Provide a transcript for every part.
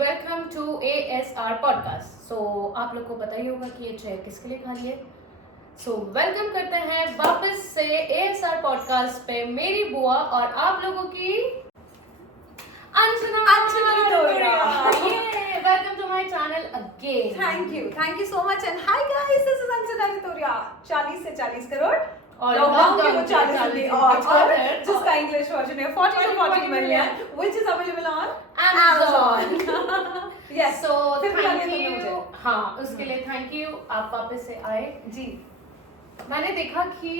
Welcome to ASR podcast. So आप लोग को पता ही होगा कि ये चाय किसके लिए खा है। सो वेलकम करते हैं वापस से ASR पॉडकास्ट पे मेरी बुआ और आप लोगों की Anjana Victoria. Welcome to my channel again. Thank you so much and hi guys, this is Anjana Victoria. 40 से 40 करोड़ और लॉकडाउन के वो 40 40 और जिसका इंग्लिश वर्जन है 40 to 40 million which is available on Amazon. Yes. So फिर बुला थैंक लिया तुमने यू। मुझे। हाँ, उसके लिए थैंक यू। आप वापस से आए। जी। मैंने देखा कि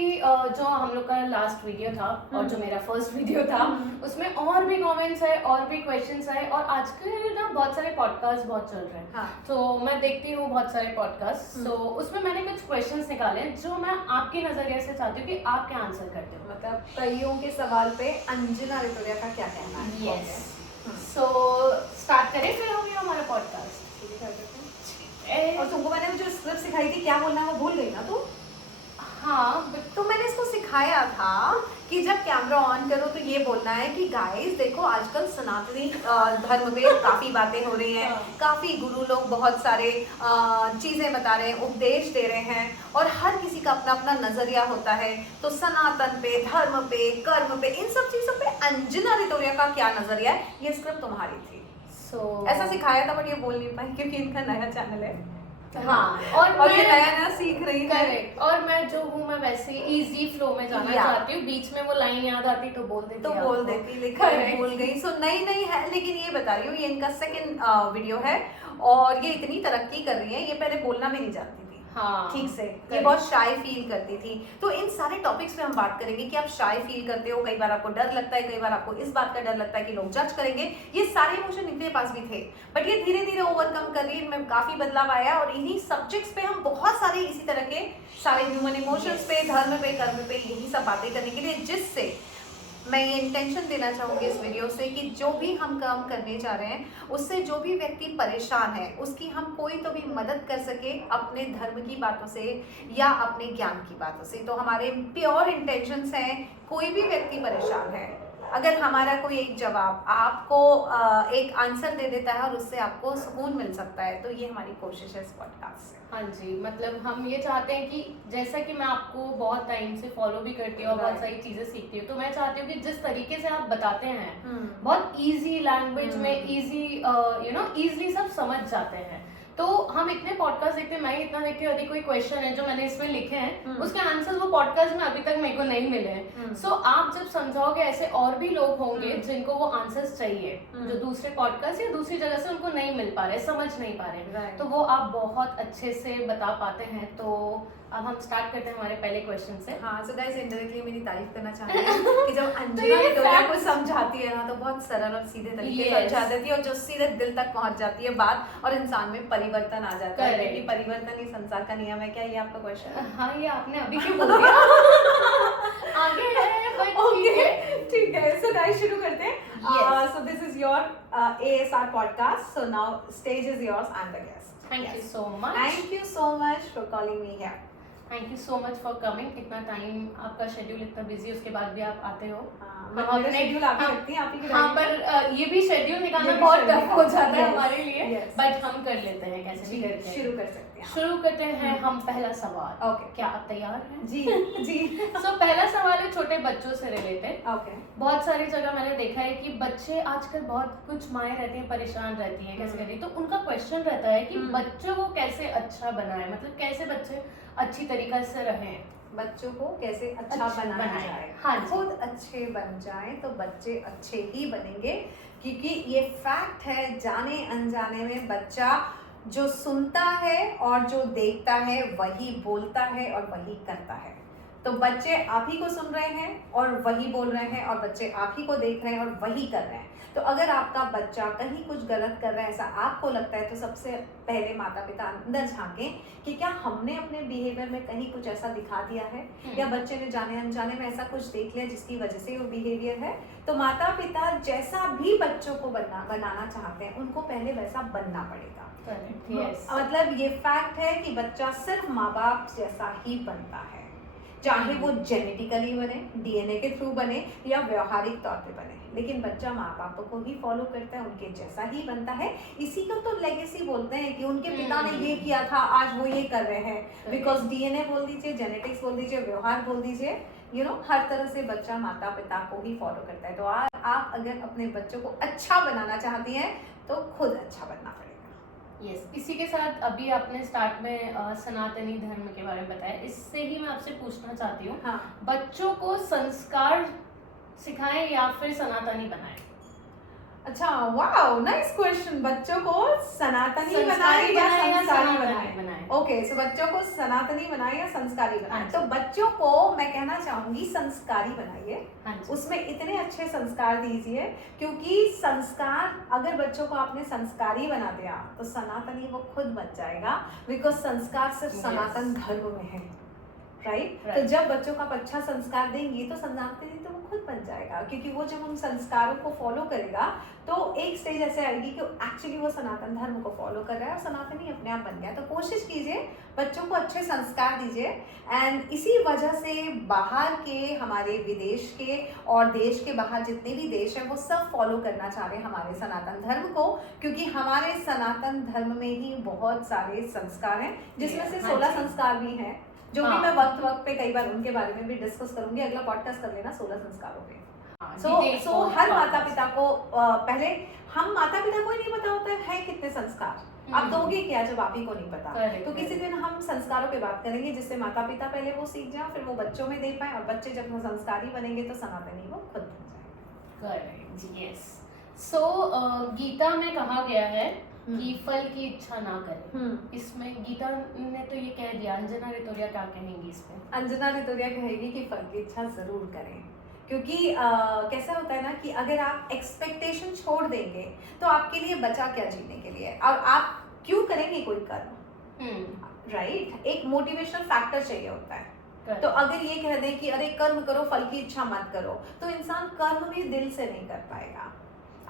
जो हम लोग का लास्ट वीडियो था और जो मेरा फर्स्ट वीडियो था उसमें और भी कमेंट्स है और भी क्वेश्चंस है और आजकल ना बहुत सारे पॉडकास्ट बहुत चल रहे हैं। हाँ। तो मैं देखती हूँ बहुत सारे पॉडकास्ट। तो उसमें मैंने कुछ क्वेश्चंस निकाले जो मैं आपके नजरिए से चाहती हूँ कि आप क्या आंसर करते हो। मतलब कईयों के सवाल पे अंजना विक्टोरिया का क्या कहना है? यस। सो स्टार्ट करें फिर हो गया हमारा पॉडकास्ट। और तुमको मैंने जो स्क्रिप्ट सिखाई थी क्या बोलना है वो भूल गई ना तू? हाँ, तो मैंने इसको सिखाया था कि जब कैमरा ऑन करो तो ये बोलना है कि गाइस देखो आजकल सनातनी धर्म पे काफी बातें हो रही हैं, काफी गुरु लोग बहुत सारे चीजें बता रहे हैं, उपदेश दे रहे हैं और हर किसी का अपना अपना नजरिया होता है। तो सनातन पे, धर्म पे, कर्म पे, इन सब चीजों पे अंजना विक्टोरिया का क्या नजरिया है, ये स्क्रिप्ट तुम्हारी थी। ऐसा सिखाया था बट ये बोल नहीं पाई क्योंकि इनका नया चैनल है। हाँ, और ये नया सीख रही है। करेक्ट। और मैं जो हूँ मैं वैसे इजी फ्लो में जाना चाहती हूँ। बीच में वो लाइन याद आती तो बोल देती लेकिन भूल गई। सो नई है लेकिन ये बता रही हूँ ये इनका सेकंड वीडियो है और ये इतनी तरक्की कर रही है, ये पहले बोलना भी नहीं जानती थी। हाँ, ठीक से ये बहुत शाय फील करती थी। तो इन सारे टॉपिक्स पे हम बात करेंगे कि आप शाय फील करते हो, कई बार आपको डर लगता है, कई बार आपको इस बात का डर लगता है कि लोग जज करेंगे। ये सारे इमोशन इनके पास भी थे बट ये धीरे धीरे ओवरकम कर रही है, इनमें काफी बदलाव आया और इन्हीं सब्जेक्ट्स पे हम बहुत सारे इसी तरह के सारे ह्यूमन इमोशंस पे, धर्म पे, कर्म पे यही सब बातें करने के लिए, जिससे मैं ये इंटेंशन देना चाहूँगी इस वीडियो से कि जो भी हम काम करने जा रहे हैं उससे जो भी व्यक्ति परेशान है उसकी हम कोई तो भी मदद कर सके अपने धर्म की बातों से या अपने ज्ञान की बातों से। तो हमारे प्योर इंटेंशंस हैं, कोई भी व्यक्ति परेशान है, अगर हमारा कोई एक जवाब आपको एक आंसर दे देता है और उससे आपको सुकून मिल सकता है तो ये हमारी कोशिश है इस पॉडकास्ट से। हाँ जी, मतलब हम ये चाहते हैं कि जैसा कि मैं आपको बहुत टाइम से फॉलो भी करती हूँ और बहुत सारी चीजें सीखती हूँ, तो मैं चाहती हूँ कि जिस तरीके से आप बताते हैं बहुत इजी लैंग्वेज में, इजी इजीली सब समझ जाते हैं। तो हम इतने पॉडकास्ट देखते हैं, मैं इतना देखती हूँ, यदि कोई क्वेश्चन है जो मैंने इसमें लिखे हैं उसके आंसर वो पॉडकास्ट में अभी तक मेरे को नहीं मिले हैं। सो आप जब समझाओगे ऐसे और भी लोग होंगे जिनको वो आंसर्स चाहिए जो दूसरे पॉडकास्ट या दूसरी जगह से उनको नहीं मिल पा रहे, समझ नहीं पा रहे, तो वो आप बहुत अच्छे से बता पाते हैं। तो अब हम स्टार्ट करते हैं हमारे पहले क्वेश्चन से। हाँ, सो गाइस इनडायरेक्टली मेरी तारीफ करना चाहती हूँ कि जब अंजना विक्टोरिया को समझाती है ना तो बहुत सरल और सीधे तरीके से समझा देती है और जो सीधे दिल तक पहुंच जाती है बात और इंसान में परिवर्तन आ जाता है क्योंकि परिवर्तन ही संसार का नियम है। क्या ये आपका क्वेश्चन है? हाँ, ये आपने अभी क्यों बोल दिया? आगे है बट ठीक है। सो गाइस शुरू करते हैं। So this is your ASR podcast, so now stage is yours and the guest. Thank you so much. Thank you so much for calling me here. Thank you so much for coming. इतना time आपका schedule इतना busy, उसके बाद भी आप आते हो। हम शेड्यूल आप ही रखती हैं, आप ही की। हाँ, पर ये भी शेड्यूल निकालना बहुत टफ हो जाता है हमारे लिए, बट हम कर लेते हैं कैसे भी करके। शुरू कर सकते हैं। शुरू करते हैं हम पहला सवाल। ओके, क्या आप तैयार हैं? जी जी। सो पहला सवाल है छोटे बच्चों से रिलेटेड। ओके। बहुत सारी जगह मैंने देखा है कि बच्चे आजकल बहुत कुछ माएँ रहती हैं परेशान रहती हैं कैसे करें, तो उनका क्वेश्चन रहता है कि बच्चों को कैसे अच्छा बनाए, मतलब कैसे बच्चे अच्छी तरीके से रहें, बच्चों को कैसे अच्छा बनाया जाए। हाँ, खुद अच्छे बन जाएं तो बच्चे अच्छे ही बनेंगे क्योंकि ये फैक्ट है, जाने अनजाने में बच्चा जो सुनता है और जो देखता है वही बोलता है और वही करता है। तो बच्चे आप ही को सुन रहे हैं और वही बोल रहे हैं और बच्चे आप ही को देख रहे हैं और वही कर रहे हैं। तो अगर आपका बच्चा कहीं कुछ गलत कर रहा है ऐसा आपको लगता है तो सबसे पहले माता पिता अंदर झांकें कि क्या हमने अपने बिहेवियर में कहीं कुछ ऐसा दिखा दिया है या बच्चे ने जाने अनजाने में ऐसा कुछ देख लिया जिसकी वजह से वो बिहेवियर है। तो माता पिता जैसा भी बच्चों को बनाना चाहते हैं उनको पहले वैसा बनना पड़ेगा। yes. मतलब ये फैक्ट है कि बच्चा सिर्फ माँ बाप जैसा ही बनता है। चाहे वो जेनेटिकली बने, डीएनए के थ्रू बने या व्यवहारिक तौर पे बने, लेकिन बच्चा माँ बाप को ही फॉलो करता है, उनके जैसा ही बनता है। इसी को तो लेगेसी बोलते हैं कि उनके पिता ने ये किया था, आज वो ये कर रहे हैं। बिकॉज डीएनए बोल दीजिए, जेनेटिक्स बोल दीजिए, व्यवहार बोल दीजिए, हर तरह से बच्चा माता पिता को ही फॉलो करता है। तो आप अगर अपने बच्चों को अच्छा बनाना चाहती हैं तो खुद अच्छा बनना पड़ेगा। इसी के साथ अभी आपने स्टार्ट में सनातनी धर्म के बारे में बताया, इससे ही मैं आपसे पूछना चाहती हूँ, हाँ। बच्चों को संस्कार सिखाएं या फिर सनातनी बनाएं? अच्छा, वाओ, नाइस क्वेश्चन। बच्चों को सनातनी बनाए या संस्कारी बनाए? ओके, सो बच्चों को सनातनी बनाए या संस्कारी बनाए? तो बच्चों को मैं कहना चाहूंगी संस्कारी बनाइए। उसमें इतने अच्छे संस्कार दीजिए, क्योंकि संस्कार अगर बच्चों को आपने संस्कारी बना दिया तो सनातनी वो खुद बन जाएगा। बिकॉज संस्कार सिर्फ सनातन धर्म में है, राइट? तो जब बच्चों को आप अच्छा संस्कार देंगी तो सनातनी तो वो खुद बन जाएगा, क्योंकि वो जब उन संस्कारों को फॉलो करेगा तो एक स्टेज ऐसे आएगी कि एक्चुअली वो सनातन धर्म को फॉलो कर रहा है और सनातनी अपने आप बन गया। तो कोशिश कीजिए बच्चों को अच्छे संस्कार दीजिए। एंड इसी वजह से बाहर के, हमारे विदेश के और देश के बाहर जितने भी देश हैं वो सब फॉलो करना चाह रहे हैं हमारे सनातन धर्म को, क्योंकि हमारे सनातन धर्म में ही बहुत सारे संस्कार हैं, जिसमें से 16 संस्कार भी हैं, जो भी मैं वक्त पे कई बार उनके बारे में भी डिस्कस करूंगी। अगला पॉडकास्ट कर लेना 16 संस्कारों पे। सो हर माता पिता को पहले, हम माता पिता को ही नहीं पता होता है कितने संस्कार आप दोगे क्या, जब आप ही को नहीं पता। तो किसी दिन हम संस्कारों पे बात करेंगे, जिससे माता पिता पहले वो सीख जाए, फिर वो बच्चों में दे पाए, और बच्चे जब वो संस्कारी बनेंगे तो सनातनी वो खुद बन जाएगा। यस। सो गीता में कहा गया है कि फल की इच्छा ना करें। इसमें गीता ने तो ये कह दिया, अंजना रितोरिया क्या कहेंगी इस पे? अंजना रितोरिया कहेगी कि फल की इच्छा जरूर करें, क्योंकि कैसा होता है ना कि अगर आप एक्सपेक्टेशन छोड़ देंगे तो आपके लिए बचा क्या जीने के लिए, और आप क्यों करेंगे कोई कर्म, राइट? एक मोटिवेशनल फैक्टर चाहिए होता है। तो अगर ये कह दें कि अरे कर्म करो, फल की इच्छा मत करो, तो इंसान कर्म भी दिल से नहीं कर पाएगा।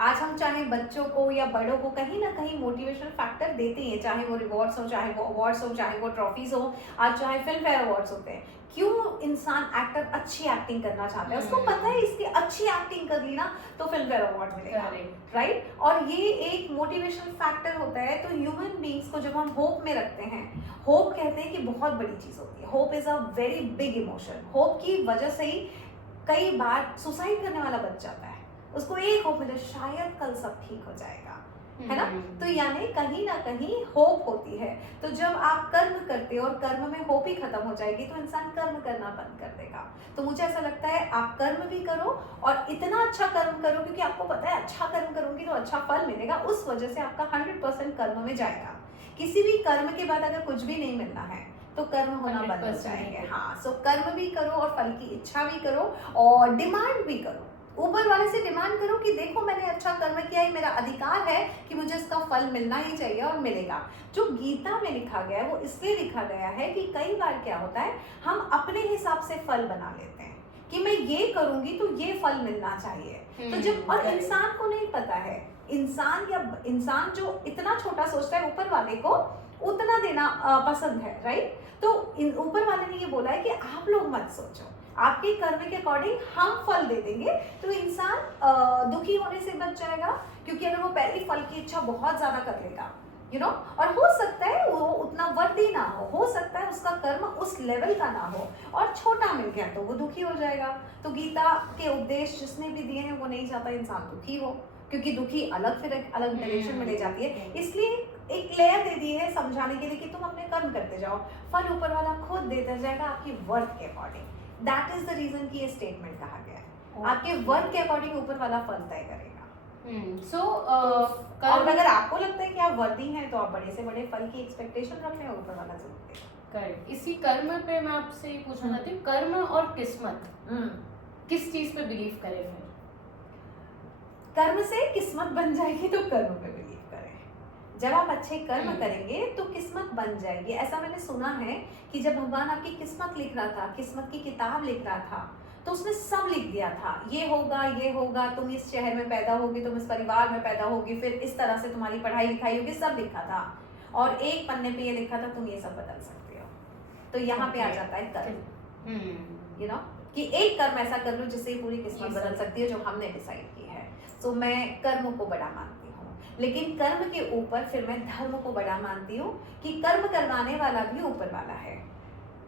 आज हम चाहे बच्चों को या बड़ों को कहीं ना कहीं मोटिवेशनल फैक्टर देते हैं, चाहे वो रिवॉर्ड्स हो, चाहे वो अवार्ड्स हो, चाहे वो ट्रॉफीज हो, आज चाहे फिल्म फेयर अवार्ड्स होते हैं। क्यों इंसान एक्टर अच्छी एक्टिंग करना चाहता है? उसको पता है इसकी अच्छी एक्टिंग कर ली ना तो फिल्म फेयर अवार्ड मिलेगा, राइट? और ये एक मोटिवेशनल फैक्टर होता है। तो ह्यूमन बींग्स को जब हम होप में रखते हैं, होप कहते हैं कि बहुत बड़ी चीज होती है, hope is a very big emotion. Hope की वजह से ही कई बार सुसाइड करने वाला बच जाता है, उसको एक होप मिले शायद कल सब ठीक हो जाएगा, है ना? तो यानी कहीं ना कहीं होप होती है। तो जब आप कर्म करते हो और कर्म में होप ही खत्म हो जाएगी तो इंसान कर्म करना बंद कर देगा। तो मुझे ऐसा लगता है आप कर्म भी करो और इतना अच्छा कर्म करो, क्योंकि आपको पता है अच्छा कर्म करूंगी तो अच्छा फल मिलेगा, उस वजह से आपका 100% कर्म में जाएगा। किसी भी कर्म के बाद अगर कुछ भी नहीं मिलना है तो कर्म होना बंद हो जाएंगे। हाँ, सो कर्म भी करो और फल की इच्छा भी करो और डिमांड भी करो, ऊपर वाले से डिमांड करो कि देखो मैंने अच्छा कर्म किया है, मेरा अधिकार है कि मुझे इसका फल मिलना ही चाहिए और मिलेगा। जो गीता में लिखा गया है वो इसलिए लिखा गया है कि कई बार क्या होता है हम अपने हिसाब से फल बना लेते हैं कि मैं ये करूंगी तो ये फल मिलना चाहिए। तो जब, और इंसान को नहीं पता है, इंसान जो इतना छोटा सोचता है ऊपर वाले को उतना देना पसंद है, राइट? तो ऊपर वाले ने ये बोला है कि आप लोग मत सोचो, आपके कर्म के अकॉर्डिंग हम फल दे देंगे। तो इंसान दुखी होने से बच जाएगा, क्योंकि अगर वो पहले फल की इच्छा बहुत ज्यादा कर लेगा, और हो सकता है वो उतना वर्दी ना हो सकता है उसका कर्म उस लेवल का ना हो और छोटा मिल गया तो वो दुखी हो जाएगा। तो गीता के उपदेश जिसने भी दिए हैं वो नहीं चाहता इंसान दुखी हो, क्योंकि दुखी अलग फिर अलग डायरेक्शन में ले जाती है। इसलिए एक लेयर दे दी है समझाने के लिए कि तुम अपने कर्म करते जाओ, फल ऊपर वाला खुद देता जाएगा आपकी वर्थ के according. That is the reason कि ये स्टेटमेंट कहा गया है, आपके वर्थ के अकॉर्डिंग ऊपर वाला फल तय करेगा। और अगर आपको लगता है कि आप वर्दी हैं तो आप बड़े से बड़े फल की एक्सपेक्टेशन रख रहे हो, ऊपर वाला जरूर देगा। इसी कर्म पे मैं आपसे पूछना चाहती हूँ, कर्म और किस्मत किस चीज पे बिलीव करें? फिर कर्म से किस्मत बन जाएगी तो कर्म पे बिलीव करें। जब आप अच्छे कर्म करेंगे तो किस्मत बन जाएगी। ऐसा मैंने सुना है कि जब भगवान आपकी किस्मत लिख रहा था, किस्मत की किताब लिख रहा था, तो उसने सब लिख दिया था, ये होगा, तुम इस शहर में पैदा होगी, तुम इस परिवार में पैदा होगी, फिर इस तरह से तुम्हारी पढ़ाई लिखाई होगी, सब लिखा था। और एक पन्ने पे ये लिखा था तुम ये सब बदल सकते हो। तो यहाँ पे आ जाता है कर्म। यू नो, कि एक कर्म ऐसा कर लूं जिससे पूरी किस्मत बदल सकती है, जो हमने डिसाइड की है। सो मैं कर्म को बड़ा मानती हूँ, लेकिन कर्म के ऊपर फिर मैं धर्म को बड़ा मानती हूँ कि कर्म करवाने वाला भी ऊपर वाला है।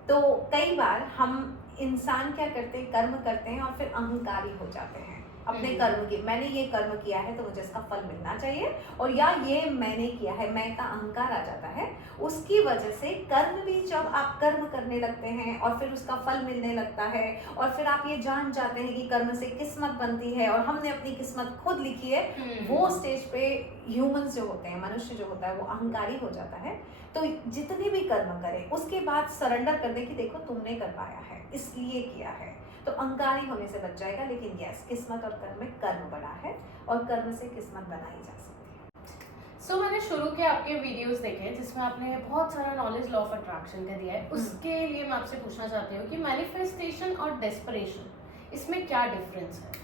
तो कई बार हम इंसान क्या करते हैं, कर्म करते हैं और फिर अहंकारी हो जाते हैं अपने कर्म की। मैंने ये कर्म किया है तो मुझे इसका फल मिलना चाहिए, और या ये मैंने किया है, मैं का अहंकार आ जाता है। उसकी वजह से कर्म भी, जब आप कर्म करने लगते हैं और फिर उसका फल मिलने लगता है, और फिर आप ये जान जाते हैं कि कर्म से किस्मत बनती है और हमने अपनी किस्मत खुद लिखी है, वो स्टेज पे ह्यूमंस जो होते हैं, मनुष्य जो होता है, वो अहंकारी हो जाता है। तो जितने भी कर्म करें उसके बाद सरेंडर कर दे कि देखो तुमने करवाया है, इसलिए किया है, तो अहंकारी होने से बच जाएगा। लेकिन यस, किस्मत और कर्म में कर्म बड़ा है और कर्म से किस्मत बनाई जा सकती है। सो मैंने शुरू के आपके वीडियोस देखे जिसमें आपने बहुत सारा नॉलेज लॉ ऑफ अट्रैक्शन का दिया है। उसके लिए मैं आपसे पूछना चाहती हूँ कि मैनिफेस्टेशन और डेस्परेशन, इसमें क्या डिफरेंस है?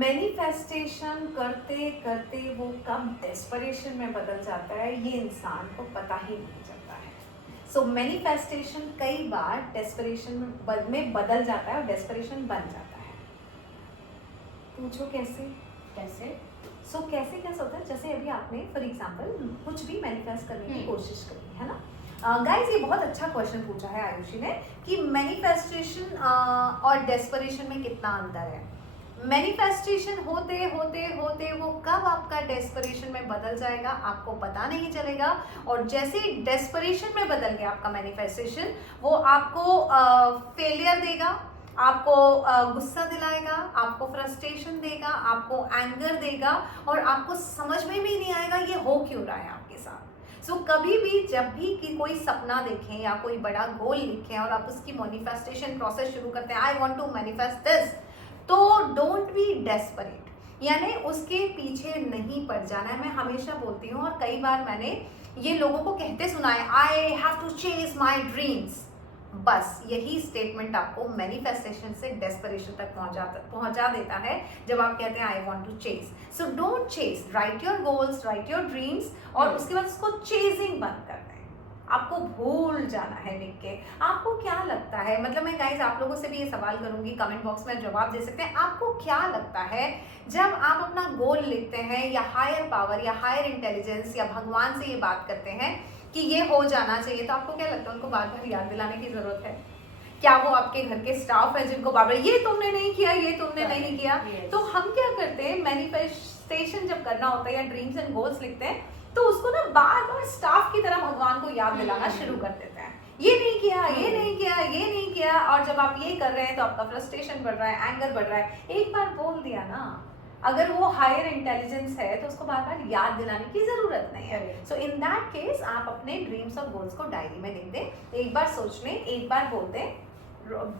मैनिफेस्टेशन करते करते वो कब डेस्परेशन में बदल जाता है, ये इंसान को पता ही नहीं चलता है। सो मैनिफेस्टेशन कई बार डेस्परेशन में बदल जाता है और डेस्परेशन बन जाता है। पूछो कैसे? कैसे? सो कैसे होता है, जैसे अभी आपने फॉर एग्जांपल कुछ भी मैनिफेस्ट करने की कोशिश करी है ना। गाइस ये बहुत अच्छा क्वेश्चन पूछा है आयुषी ने कि मैनिफेस्टेशन और डेस्परेशन में कितना अंतर है। मैनिफेस्टेशन होते होते होते वो कब आपका डेस्परेशन में बदल जाएगा आपको पता नहीं चलेगा, और जैसे डेस्परेशन में बदल गया आपका मैनिफेस्टेशन, वो आपको फेलियर देगा, आपको गुस्सा दिलाएगा, आपको फ्रस्ट्रेशन देगा, आपको एंगर देगा, और आपको समझ में भी नहीं आएगा ये हो क्यों रहा है आपके साथ। सो कभी भी जब भी कि कोई सपना देखें या कोई बड़ा गोल लिखें और आप उसकी मैनिफेस्टेशन प्रोसेस शुरू करते हैं, I want to manifest this, तो डोंट बी डेस्परेट, यानी उसके पीछे नहीं पड़ जाना है। मैं हमेशा बोलती हूँ और कई बार मैंने ये लोगों को कहते सुना है, I have to chase my dreams. बस यही स्टेटमेंट आपको मैनिफेस्टेशन से डेस्परेशन तक पहुंचा देता है, जब आप कहते हैं I want to chase. So don't chase, write your goals, write your dreams, और उसके बाद उसको चेजिंग बंद कर दें। आपको भूल जाना है लिख के। आपको क्या लगता है, मतलब मैं गाइस आप लोगों से भी ये सवाल करूंगी, कमेंट बॉक्स में जवाब दे सकते हैं, आपको क्या लगता है जब आप अपना गोल लिखते हैं या हायर पावर या हायर इंटेलिजेंस या भगवान से ये बात करते हैं कि ये हो जाना चाहिए, तो आपको क्या लगता है उनको बार बार याद दिलाने की जरूरत है? क्या वो आपके घर के स्टाफ है जिनको बार बार ये तुमने नहीं किया, ये तुमने नहीं किया? तो हम क्या करते हैं, मैनिफेस्टेशन जब करना होता है या ड्रीम्स एंड गोल्स लिखते हैं, तो उसको ना बार बार स्टाफ की तरह भगवान को याद दिलाना शुरू कर देते हैं, ये नहीं किया, ये नहीं किया, ये नहीं किया। और जब आप ये कर रहे हैं तो आपका फ्रस्ट्रेशन बढ़ रहा है, एंगर बढ़ रहा है। एक बार बोल दिया ना, अगर वो हायर इंटेलिजेंस है तो उसको बार बार याद दिलाने की जरूरत नहीं है। सो इन दैट केस आप अपने ड्रीम्स और गोल्स को डायरी में लिख दें, एक बार सोच लें, एक बार बोल दें,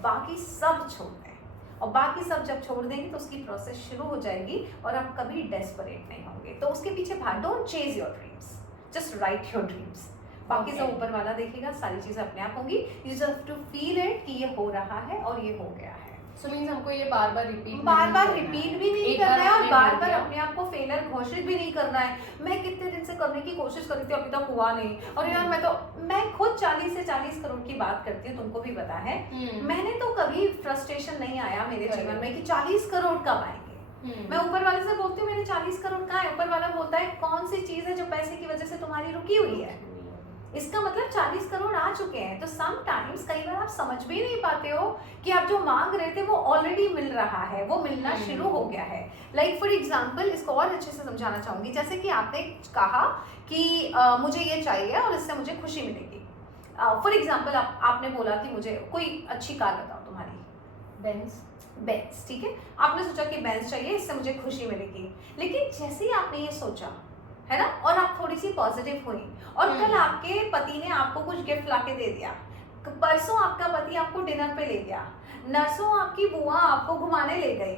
बाकी सब छोड़ दें, और बाकी सब जब छोड़ देंगे तो उसकी प्रोसेस शुरू हो जाएगी और आप कभी डेस्परेट नहीं होंगे। तो उसके पीछे भाग, don't chase your dreams, just right your dreams. बाकी सब ऊपर वाला देखेगा, सारी चीजें अपने आप होंगी। You just have to feel it कि ये हो रहा है और ये हो गया है। सो मींस हमको ये बार बार रिपीट भी नहीं करना है, और बार बार अपने आप को फेलियर घोषित भी नहीं करना है। मैं कितने दिन से करने की कोशिश कर रही थी, अभी तक हुआ नहीं, और यार मैं खुद 40 से 40 करोड़ की बात करती हूँ, तुमको भी पता है। मैंने तो कभी फ्रस्ट्रेशन नहीं आया मेरे जीवन में कि 40 करोड़ कब आएंगे। मैं ऊपर वाले से बोलती हूँ मेरे 40 करोड़ कहाँ है, ऊपर वाला बोलता है कौन सी चीज है जो पैसे की वजह से तुम्हारी रुकी हुई है, इसका मतलब 40 करोड़ आ चुके हैं। तो समटाइम्स कई बार आप समझ भी नहीं पाते हो कि आप जो मांग रहे थे वो ऑलरेडी मिल रहा है, वो मिलना शुरू हो गया है। लाइक फॉर एग्जांपल, इसको और अच्छे से समझाना चाहूंगी। जैसे कि आपने कहा कि मुझे ये चाहिए और इससे मुझे खुशी मिलेगी। फॉर एग्जांपल आपने बोला कि मुझे कोई अच्छी कार बताओ तुम्हारी, बेंज, ठीक है। आपने सोचा कि बेंज चाहिए, इससे मुझे खुशी मिलेगी। लेकिन जैसे ही आपने ये सोचा है ना, और आप थोड़ी सी पॉजिटिव हुई, और कल आपके पति ने आपको कुछ गिफ्ट लाके दे दिया, परसों आपका पति आपको डिनर पे ले गया, नरसों आपकी बुआ आपको घुमाने ले गई,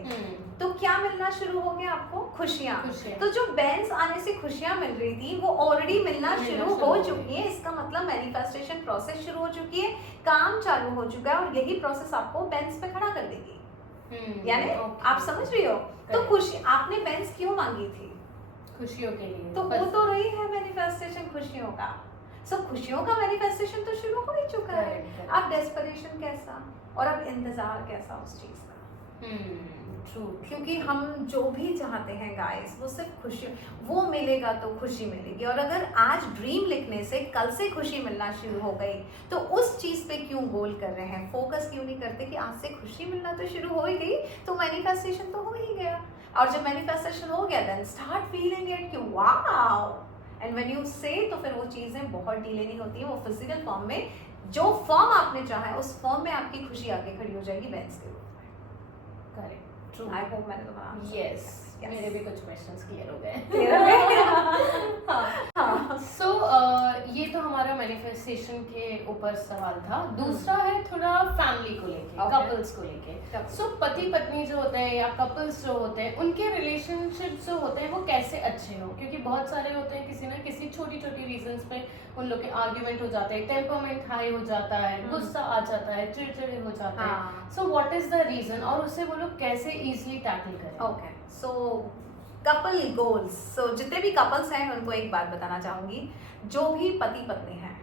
तो क्या मिलना शुरू हो गया आपको? खुशियाँ। तो जो बेंस आने से खुशियाँ मिल रही थी वो ऑलरेडी मिलना शुरू हो चुकी है। इसका मतलब मैनिफेस्टेशन प्रोसेस शुरू हो चुकी है, काम चालू हो चुका है, और यही प्रोसेस आपको बेंस पे खड़ा कर देगी। यानी आप समझ रही हो? तो खुशी, आपने बेंस क्यों मांगी थी? खुशियों के लिए। तो वो तो रही है मैनिफेस्टेशन खुशियों का। सो खुशियों का मैनिफेस्टेशन तो शुरू हो ही चुका है। अब डेस्परेशन कैसा और अब इंतजार कैसा उस चीज का। ट्रू, क्योंकि हम जो भी चाहते हैं गाइस वो सिर्फ खुशी, वो मिलेगा तो खुशी मिलेगी। और अगर आज ड्रीम लिखने से कल से खुशी मिलना शुरू हो गई तो उस चीज पे क्यों गोल कर रहे हैं, फोकस क्यों नहीं करते कि आज से खुशी मिलना तो शुरू हो ही गई, तो मैनिफेस्टेशन तो हो ही गया। और जब मैनिफेस्टेशन हो गया देन स्टार्ट फीलिंग इट कि वाओ, एंड व्हेन यू से तो फिर वो चीजें बहुत डिले नहीं होती है, वो फिजिकल फॉर्म में जो फॉर्म आपने चाहा है उस फॉर्म में आपकी खुशी आके खड़ी हो जाएगी वेंस के रूप में। Correct, true. आई होप मैंने तुम्हारा यस, मेरे भी कुछ क्वेश्चंस क्लियर हो गए। क्लियर हो गए। हाँ। सो ये तो हमारा मैनिफेस्टेशन के ऊपर सवाल था। दूसरा है थोड़ा फैमिली को लेके, कपल्स को लेके। सो पति पत्नी जो होते हैं या कपल्स जो होते हैं उनके रिलेशनशिप जो होते हैं वो कैसे अच्छे हो, क्योंकि बहुत सारे होते हैं किसी ना किसी छोटी छोटी रीजंस पे उन लोग के आर्ग्यूमेंट हो जाते हैं, टेम्परमेंट हाई हो जाता है, गुस्सा आ जाता है, चिड़चिड़े हो जाते हैं। So what is the reason और उससे वो लोग कैसे इजीली टैकल करें? Okay, so couple goals. So जितने भी कपल्स हैं उनको एक बात बताना चाहूंगी, जो भी पति पत्नी हैं,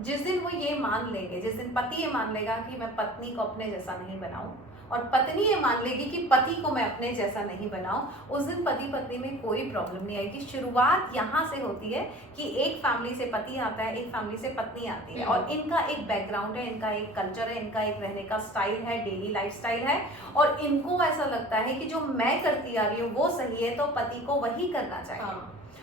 जिस दिन वो ये मान लेंगे, जिस दिन पति ये मान लेगा कि मैं पत्नी को अपने जैसा नहीं बनाऊं और पत्नी ये मान लेगी कि पति को मैं अपने जैसा नहीं बनाऊं, उस दिन पति पत्नी में कोई प्रॉब्लम नहीं आएगी। शुरुआत यहाँ से होती है कि एक फैमिली से पति आता है, एक फैमिली से पत्नी आती है, और इनका एक बैकग्राउंड है, इनका एक कल्चर है, इनका एक रहने का स्टाइल है, डेली लाइफ स्टाइल है, और इनको ऐसा लगता है कि जो मैं करती आ रही हूँ वो सही है, तो पति को वही करना चाहिए।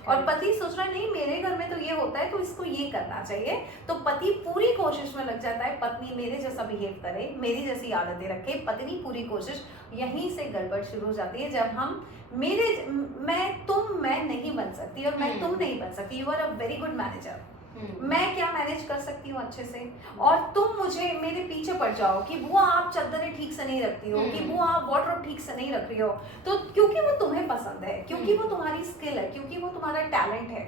और पति सोच रहा है नहीं मेरे घर में तो ये होता है तो इसको ये करना चाहिए, तो पति पूरी कोशिश में लग जाता है पत्नी मेरे जैसा बिहेव करे, मेरी जैसी आदतें रखे। पत्नी पूरी कोशिश, यहीं से गड़बड़ शुरू हो जाती है जब हम मैं नहीं बन सकती और मैं तुम नहीं बन सकती। You are a very good manager, मैं क्या मैनेज कर सकती हूँ अच्छे से, और तुम मुझे मेरे पीछे पड़ जाओ कि बुआ आप चादरें ठीक से नहीं रखती हो, कि बुआ आप वार्डरोब ठीक से नहीं रख रही हो, तो क्योंकि वो तुम्हें पसंद है, क्योंकि वो तुम्हारी स्किल है, क्योंकि वो तुम्हारा टैलेंट है,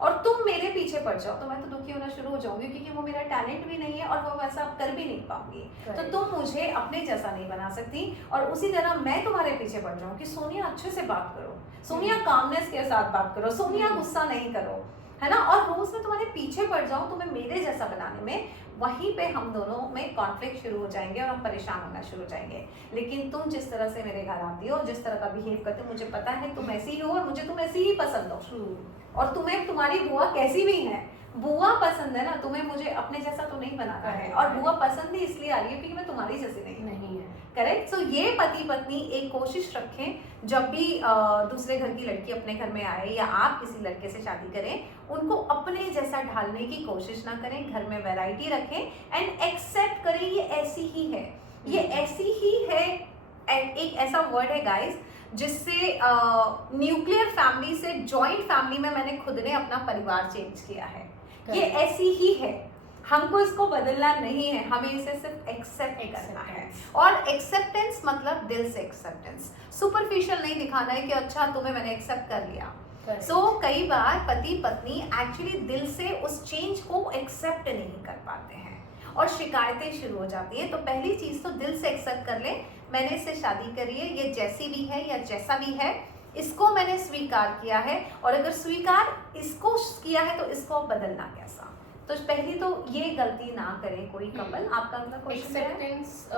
और तुम मेरे पीछे पड़ जाओ तो मैं तो दुखी होना शुरू हो जाऊंगी, क्योंकि वो मेरा टैलेंट भी नहीं है और वो वैसा कर भी नहीं पाऊंगी। तो तुम मुझे अपने जैसा नहीं बना सकती, और उसी तरह मैं तुम्हारे पीछे पड़ जाऊँ कि सोनिया अच्छे से बात करो, सोनिया कामनेस के साथ बात करो, सोनिया गुस्सा नहीं करो, है ना, और रोज मैं तुम्हारे पीछे पड़ जाऊं तुम्हें मेरे जैसा बनाने में, वहीं पे हम दोनों में कॉन्फ्लिक्ट शुरू हो जाएंगे और हम परेशान होना शुरू हो जाएंगे। लेकिन तुम जिस तरह से मेरे घर आती हो, जिस तरह का बिहेव करते हो, मुझे पता है तुम ऐसी ही हो और मुझे तुम ऐसी ही पसंद हो, और तुम्हें तुम्हारी बुआ कैसी भी है, बुआ पसंद है ना तुम्हें, मुझे अपने जैसा तो नहीं बनाना है, और बुआ पसंद ही इसलिए आ रही है क्योंकि मैं तुम्हारी जैसी नहीं है। करेक्ट। सो ये पति पत्नी एक कोशिश रखें जब भी दूसरे घर की लड़की अपने घर में आए या आप किसी लड़के से शादी करें, उनको अपने जैसा ढालने की कोशिश ना करें, घर में वैरायटी रखें एंड एक्सेप्ट करें ये ऐसी ही है, ये ऐसी ही है। एक ऐसा वर्ड है गाइस जिससे न्यूक्लियर फैमिली से जॉइंट फैमिली में मैंने खुद ने अपना परिवार चेंज किया है। ये ऐसी ही है, हमको इसको बदलना नहीं है, हमें इसे सिर्फ एक्सेप्ट करना है। और एक्सेप्टेंस मतलब दिल से एक्सेप्टेंस, सुपरफिशियल नहीं दिखाना है कि अच्छा तुम्हें मैंने एक्सेप्ट कर लिया। कई बार पति पत्नी एक्चुअली दिल से उस चेंज को एक्सेप्ट नहीं कर पाते हैं और शिकायतें शुरू हो जाती हैं। तो पहली चीज तो दिल से एक्सेप्ट कर ले, मैंने इससे शादी करी है, ये जैसी भी है या जैसा भी है इसको मैंने स्वीकार किया है, और अगर स्वीकार इसको किया है तो इसको बदलना कैसा। तो पहली तो ये गलती ना करें कोई कपल। आपका अगला क्वेश्चन है एक्सेप्टेंस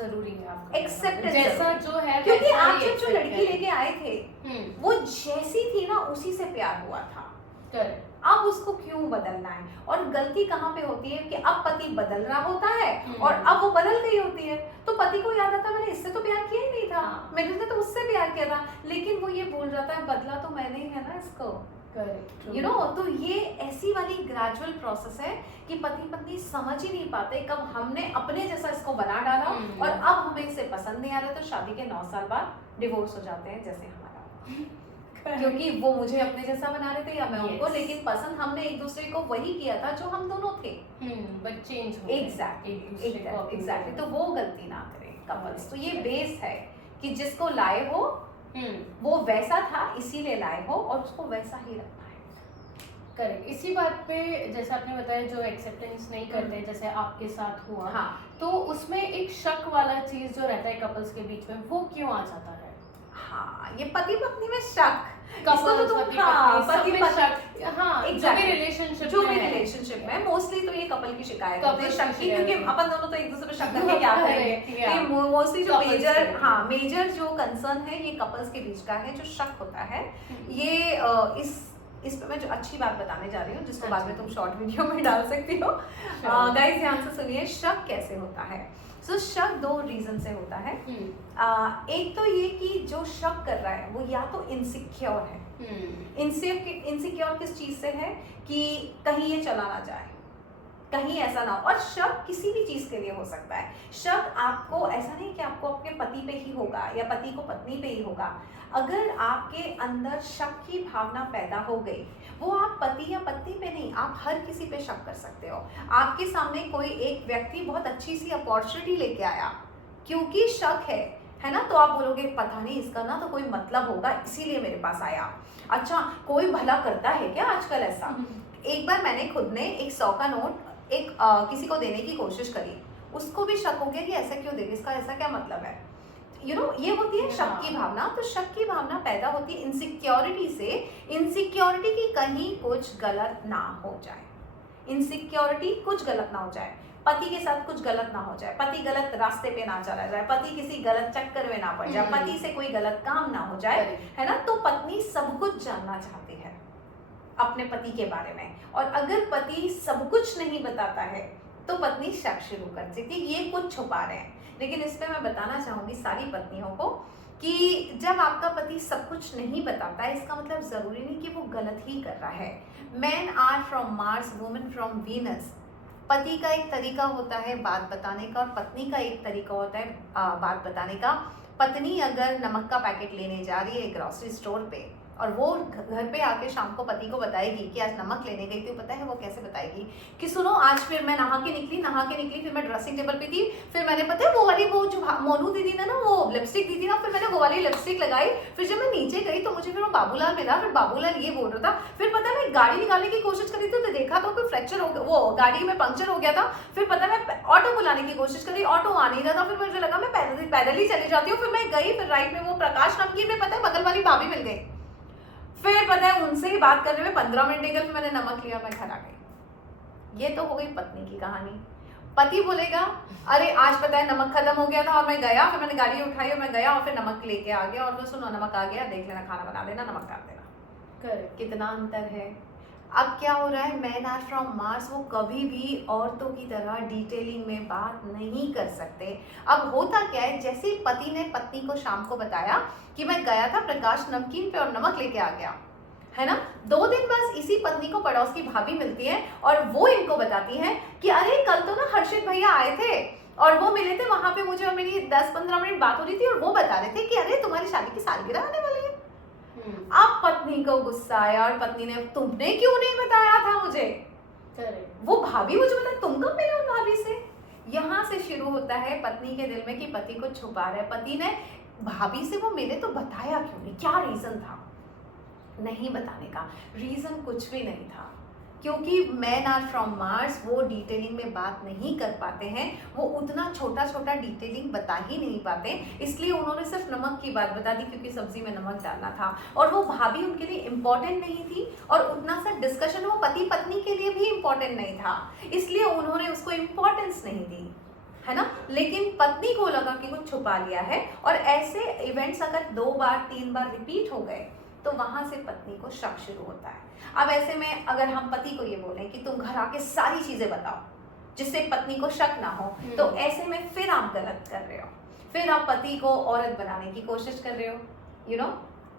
जरूरी है आपका, एक्सेप्टेंस जैसा जो है, क्योंकि आप जो लड़की लेके आए थे वो जैसी थी ना उसी से प्यार हुआ था, अब उसको क्यों बदलना है। और गलती कहाँ पे होती है कि अब पति बदल रहा होता है और अब वो बदल गई होती है, तो पति को याद आता है मैंने इससे तो प्यार किया ही नहीं था, मैंने तो उससे प्यार किया था, लेकिन वो ये बोल रहा था बदला तो मैंने ही है ना इसको। यू नो, तो ये ऐसी वाली ग्रेजुअल प्रोसेस है कि पति पत्नी समझ ही नहीं पाते कब हमने अपने जैसा इसको बना डाला और अब हमें इसे पसंद नहीं आ रहा, तो शादी के 9 साल बाद डिवोर्स हो जाते हैं जैसे हमारा क्योंकि वो मुझे अपने जैसा बना रहे थे या मैं उनको, लेकिन पसंद हमने एक दूसरे को वही किया था जो हम दोनों थे, बट चेंज हो एग्जैक्टली। तो वो गलती ना करें कपल्स। तो ये बेस है कि जिसको लाए हो वो वैसा था इसीलिए लाए हो और उसको वैसा ही रखना है। करेक्ट। इसी बात पे जैसे आपने बताया जो एक्सेप्टेंस नहीं करते जैसे आपके साथ हुआ, तो उसमें एक शक वाला चीज जो रहता है कपल्स के बीच में, वो क्यों आ जाता है? हाँ, ये पति पत्नी में शक, कपल्स, हाँ, Exactly. जो भी रिलेशनशिप में मोस्टली तो ये कपल की शिकायत होती है शक की, क्योंकि अपन दोनों तो एक दूसरे पे शक करके क्या करेंगे। मोस्टली जो मेजर जो कंसर्न है ये कपल्स के बीच का है, जो शक होता है। ये इस पे मैं जो अच्छी बात बताने जा रही हूँ, जिसको बाद में तुम शॉर्ट वीडियो में डाल सकती हो। गाइस ध्यान से सुनिए, शक कैसे होता है। सो शक 2 रीजन से होता है। एक तो ये कि जो शक कर रहा है वो या तो इनसिक्योर है। इनसिक्योर किस चीज से है कि कहीं ये चला ना जाए, कहीं ऐसा ना हो। और शक किसी भी चीज के लिए हो सकता है। शक आपको ऐसा नहीं कि आपको अपने पति पे ही होगा या पति को पत्नी पे ही होगा। अगर आपके अंदर शक की भावना पैदा हो गई, वो आप पति या पत्नी पे नहीं, आप हर किसी पे शक कर सकते हो। आपके सामने कोई एक व्यक्ति बहुत अच्छी सी अपॉर्चुनिटी लेके आया, क्योंकि शक है ना, तो आप बोलोगे पता नहीं इसका ना तो कोई मतलब होगा इसीलिए मेरे पास आया। अच्छा, कोई भला करता है क्या आजकल ऐसा? एक बार मैंने खुद ने एक 100 का नोट किसी को देने की कोशिश करी, उसको भी शक हो गया कि ऐसा क्यों देगी, इसका ऐसा क्या मतलब है। ये होती है शक की भावना। तो शक की भावना पैदा होती है इनसिक्योरिटी से। इनसिक्योरिटी की कहीं कुछ गलत ना हो जाए, इनसिक्योरिटी कुछ गलत ना हो जाए, पति के साथ कुछ गलत ना हो जाए, पति गलत रास्ते पे ना चला जाए, पति किसी गलत चक्कर में ना पड़ जाए, पति से कोई गलत काम ना हो जाए, है ना। तो पत्नी सब कुछ जानना चाहती है अपने पति के बारे में, और अगर पति सब कुछ नहीं बताता है तो पत्नी शक शुरू कर देती है ये कुछ छुपा रहे हैं। लेकिन इस पे मैं बताना चाहूंगी सारी पत्नियों को कि जब आपका पति सब कुछ नहीं बताता है, इसका मतलब जरूरी नहीं कि वो गलत ही कर रहा है। Man are from Mars, women from Venus. पति का एक तरीका होता है बात बताने का, और पत्नी का एक तरीका होता है बात बताने का। पत्नी अगर नमक का पैकेट लेने जा रही है ग्रोसरी स्टोर पे, और वो घर पे आके शाम को पति को बताएगी कि आज नमक लेने गई थी, पता है वो कैसे बताएगी कि सुनो आज फिर मैं नहा के निकली, फिर मैं ड्रेसिंग टेबल पे थी, फिर मैंने पता है वो जो मोनू दीदी ने ना वो लिपस्टिक दी थी ना, फिर मैंने वो वाली लिपस्टिक लगाई, फिर जब मैं नीचे गई तो मुझे फिर वो बाबूलाल मिला, फिर बाबूलाल ये बोल रहा था, फिर पता है मैं गाड़ी निकालने की कोशिश करी थी तो देखा तो कोई फ्रैक्चर हो गया, वो गाड़ी में पंक्चर हो गया था। फिर पता है मैं ऑटो बुलाने की कोशिश करी, ऑटो आ नहीं रहा था, फिर मुझे लगा मैं पैदल ही चली जाती हूँ। फिर मैं गई, फिर राइट में वो प्रकाश नमकीन में पता है बगल वाली भाभी मिल गई, फिर पता है उनसे ही बात करने में 15 मिनट निकल, फिर मैंने नमक लिया, मैं घर आ गई। ये तो हो गई पत्नी की कहानी। पति बोलेगा अरे आज पता है नमक खत्म हो गया था और मैं गया, फिर मैंने गाड़ी उठाई और मैं गया और फिर नमक लेके आ गया, और तो सुनो नमक आ गया, देख लेना, खाना बना देना, नमक डाल देना। करेक्ट। कितना अंतर है। अब क्या हो रहा है, मैन आर फ्रॉम मार्स वो कभी भी औरतों की तरह डिटेलिंग में बात नहीं कर सकते। अब होता क्या है, जैसे पति ने पत्नी को शाम को बताया कि मैं गया था प्रकाश नमकीन पे और नमक लेके आ गया, है ना, 2 दिन बाद इसी पत्नी को पड़ोस की भाभी मिलती है और वो इनको बताती है कि अरे कल तो ना हर्षित भैया आए थे और वो मिले थे वहां पे, मुझे और मेरी 10-15 मिनट बात हो रही थी और वो बता रहे थे कि अरे तुम्हारी शादी की सालगिरह आने वाली है। अब पत्नी को गुस्सा आया और पत्नी ने तुमने क्यों नहीं बताया था मुझे, वो भाभी मुझे बता, तुम कब मिले उन भाभी से। यहाँ से शुरू होता है पत्नी के दिल में कि पति को छुपा रहे। पति ने भाभी से वो मिले तो बताया क्यों नहीं, क्या रीजन था नहीं बताने का? रीजन कुछ भी नहीं था, क्योंकि मैन आर फ्रॉम मार्स वो डिटेलिंग में बात नहीं कर पाते हैं, वो उतना छोटा छोटा डिटेलिंग बता ही नहीं पाते, इसलिए उन्होंने सिर्फ नमक की बात बता दी क्योंकि सब्जी में नमक डालना था, और वो भाभी उनके लिए इम्पोर्टेंट नहीं थी और उतना सा डिस्कशन वो पति पत्नी के लिए भी इम्पोर्टेंट नहीं था, इसलिए उन्होंने उसको इम्पोर्टेंस नहीं दी, है ना। लेकिन पत्नी को लगा कि कुछ छुपा लिया है, और ऐसे इवेंट्स अगर 2 बार 3 बार रिपीट हो गए तो वहां से पत्नी को शक शुरू होता है। अब ऐसे में अगर हम पति को ये बोलें कि तुम घर आके सारी चीजें बताओ जिससे पत्नी को शक ना हो, तो ऐसे में फिर आप गलत कर रहे हो, फिर आप पति को औरत बनाने की कोशिश कर रहे हो। You know,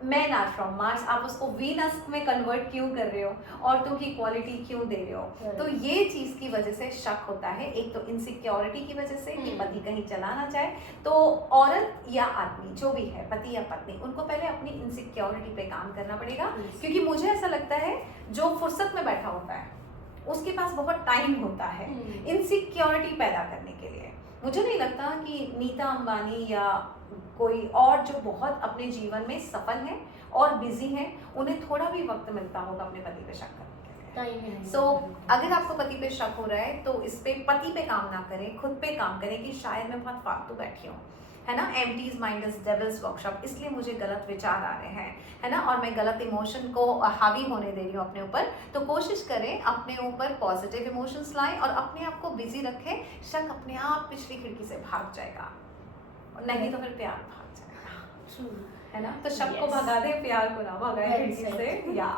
man are from Mars, आप उसको वीनस में कन्वर्ट क्यों कर रहे हो, औरतों की क्वालिटी क्यों दे रहे हो। तो ये चीज की वजह से शक होता है। एक तो इनसिक्योरिटी की वजह से कि पति कहीं चला ना जाए, तो औरत या आदमी जो भी है, पति या पत्नी, उनको पहले अपनी इनसिक्योरिटी पे काम करना पड़ेगा। क्योंकि मुझे ऐसा लगता है जो फुर्सत में बैठा होता है उसके पास बहुत टाइम होता है इनसिक्योरिटी पैदा करने के लिए। मुझे नहीं लगता कि नीता अंबानी या कोई और जो बहुत अपने जीवन में सफल है और बिजी है, उन्हें थोड़ा भी वक्त मिलता होगा अपने पति पे शक करने के लिए। सो अगर आपको पति पे शक हो रहा है तो इस पे पति पे काम ना करें, खुद पे काम करें कि शायद मैं बहुत फालतू बैठी हूँ, है ना, empties mind is devils workshop, इसलिए मुझे गलत विचार आ रहे हैं, है ना, और मैं गलत इमोशन को हावी होने दे रही हूँ अपने ऊपर। तो कोशिश करें अपने ऊपर पॉजिटिव इमोशंस लाएं और अपने आप को बिजी रखें, शक अपने आप पिछली खिड़की से भाग जाएगा, और नहीं तो फिर प्यार भाग जाएगा, है ना। तो शक को भगा दे, प्यार को ना भगाए खिड़की से। या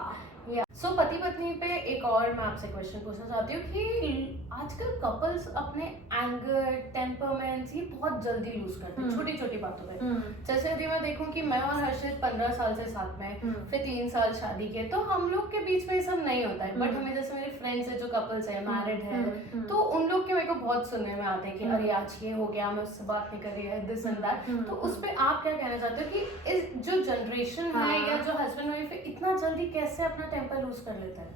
सो पति पत्नी पे एक और मैं आपसे क्वेश्चन पूछना चाहती हूँ कि आजकल कपल्स अपने एंगर, टेम्परमेंट्स ये बहुत जल्दी लूज करते हैं छोटी छोटी बातों में। जैसे यदि मैं देखूं कि मैं और हर्षित 15 साल से साथ में, फिर 3 साल शादी के, तो हम लोग के बीच में ये सब नहीं होता है। बट हमें जैसे मेरे फ्रेंड्स है जो कपल्स है, मैरिड है, तो उन लोग के मेरे को बहुत सुनने में आते हैं कि अरे आज ये हो गया, मैं उससे बात नहीं कर रही है, दिस एंड दैट। तो उस पर आप क्या कहना चाहते हो कि इस जो जनरेशन है या जो हस्बैंड वाइफ है इतना जल्दी कैसे अपना टेम्पर लूज कर लेता है?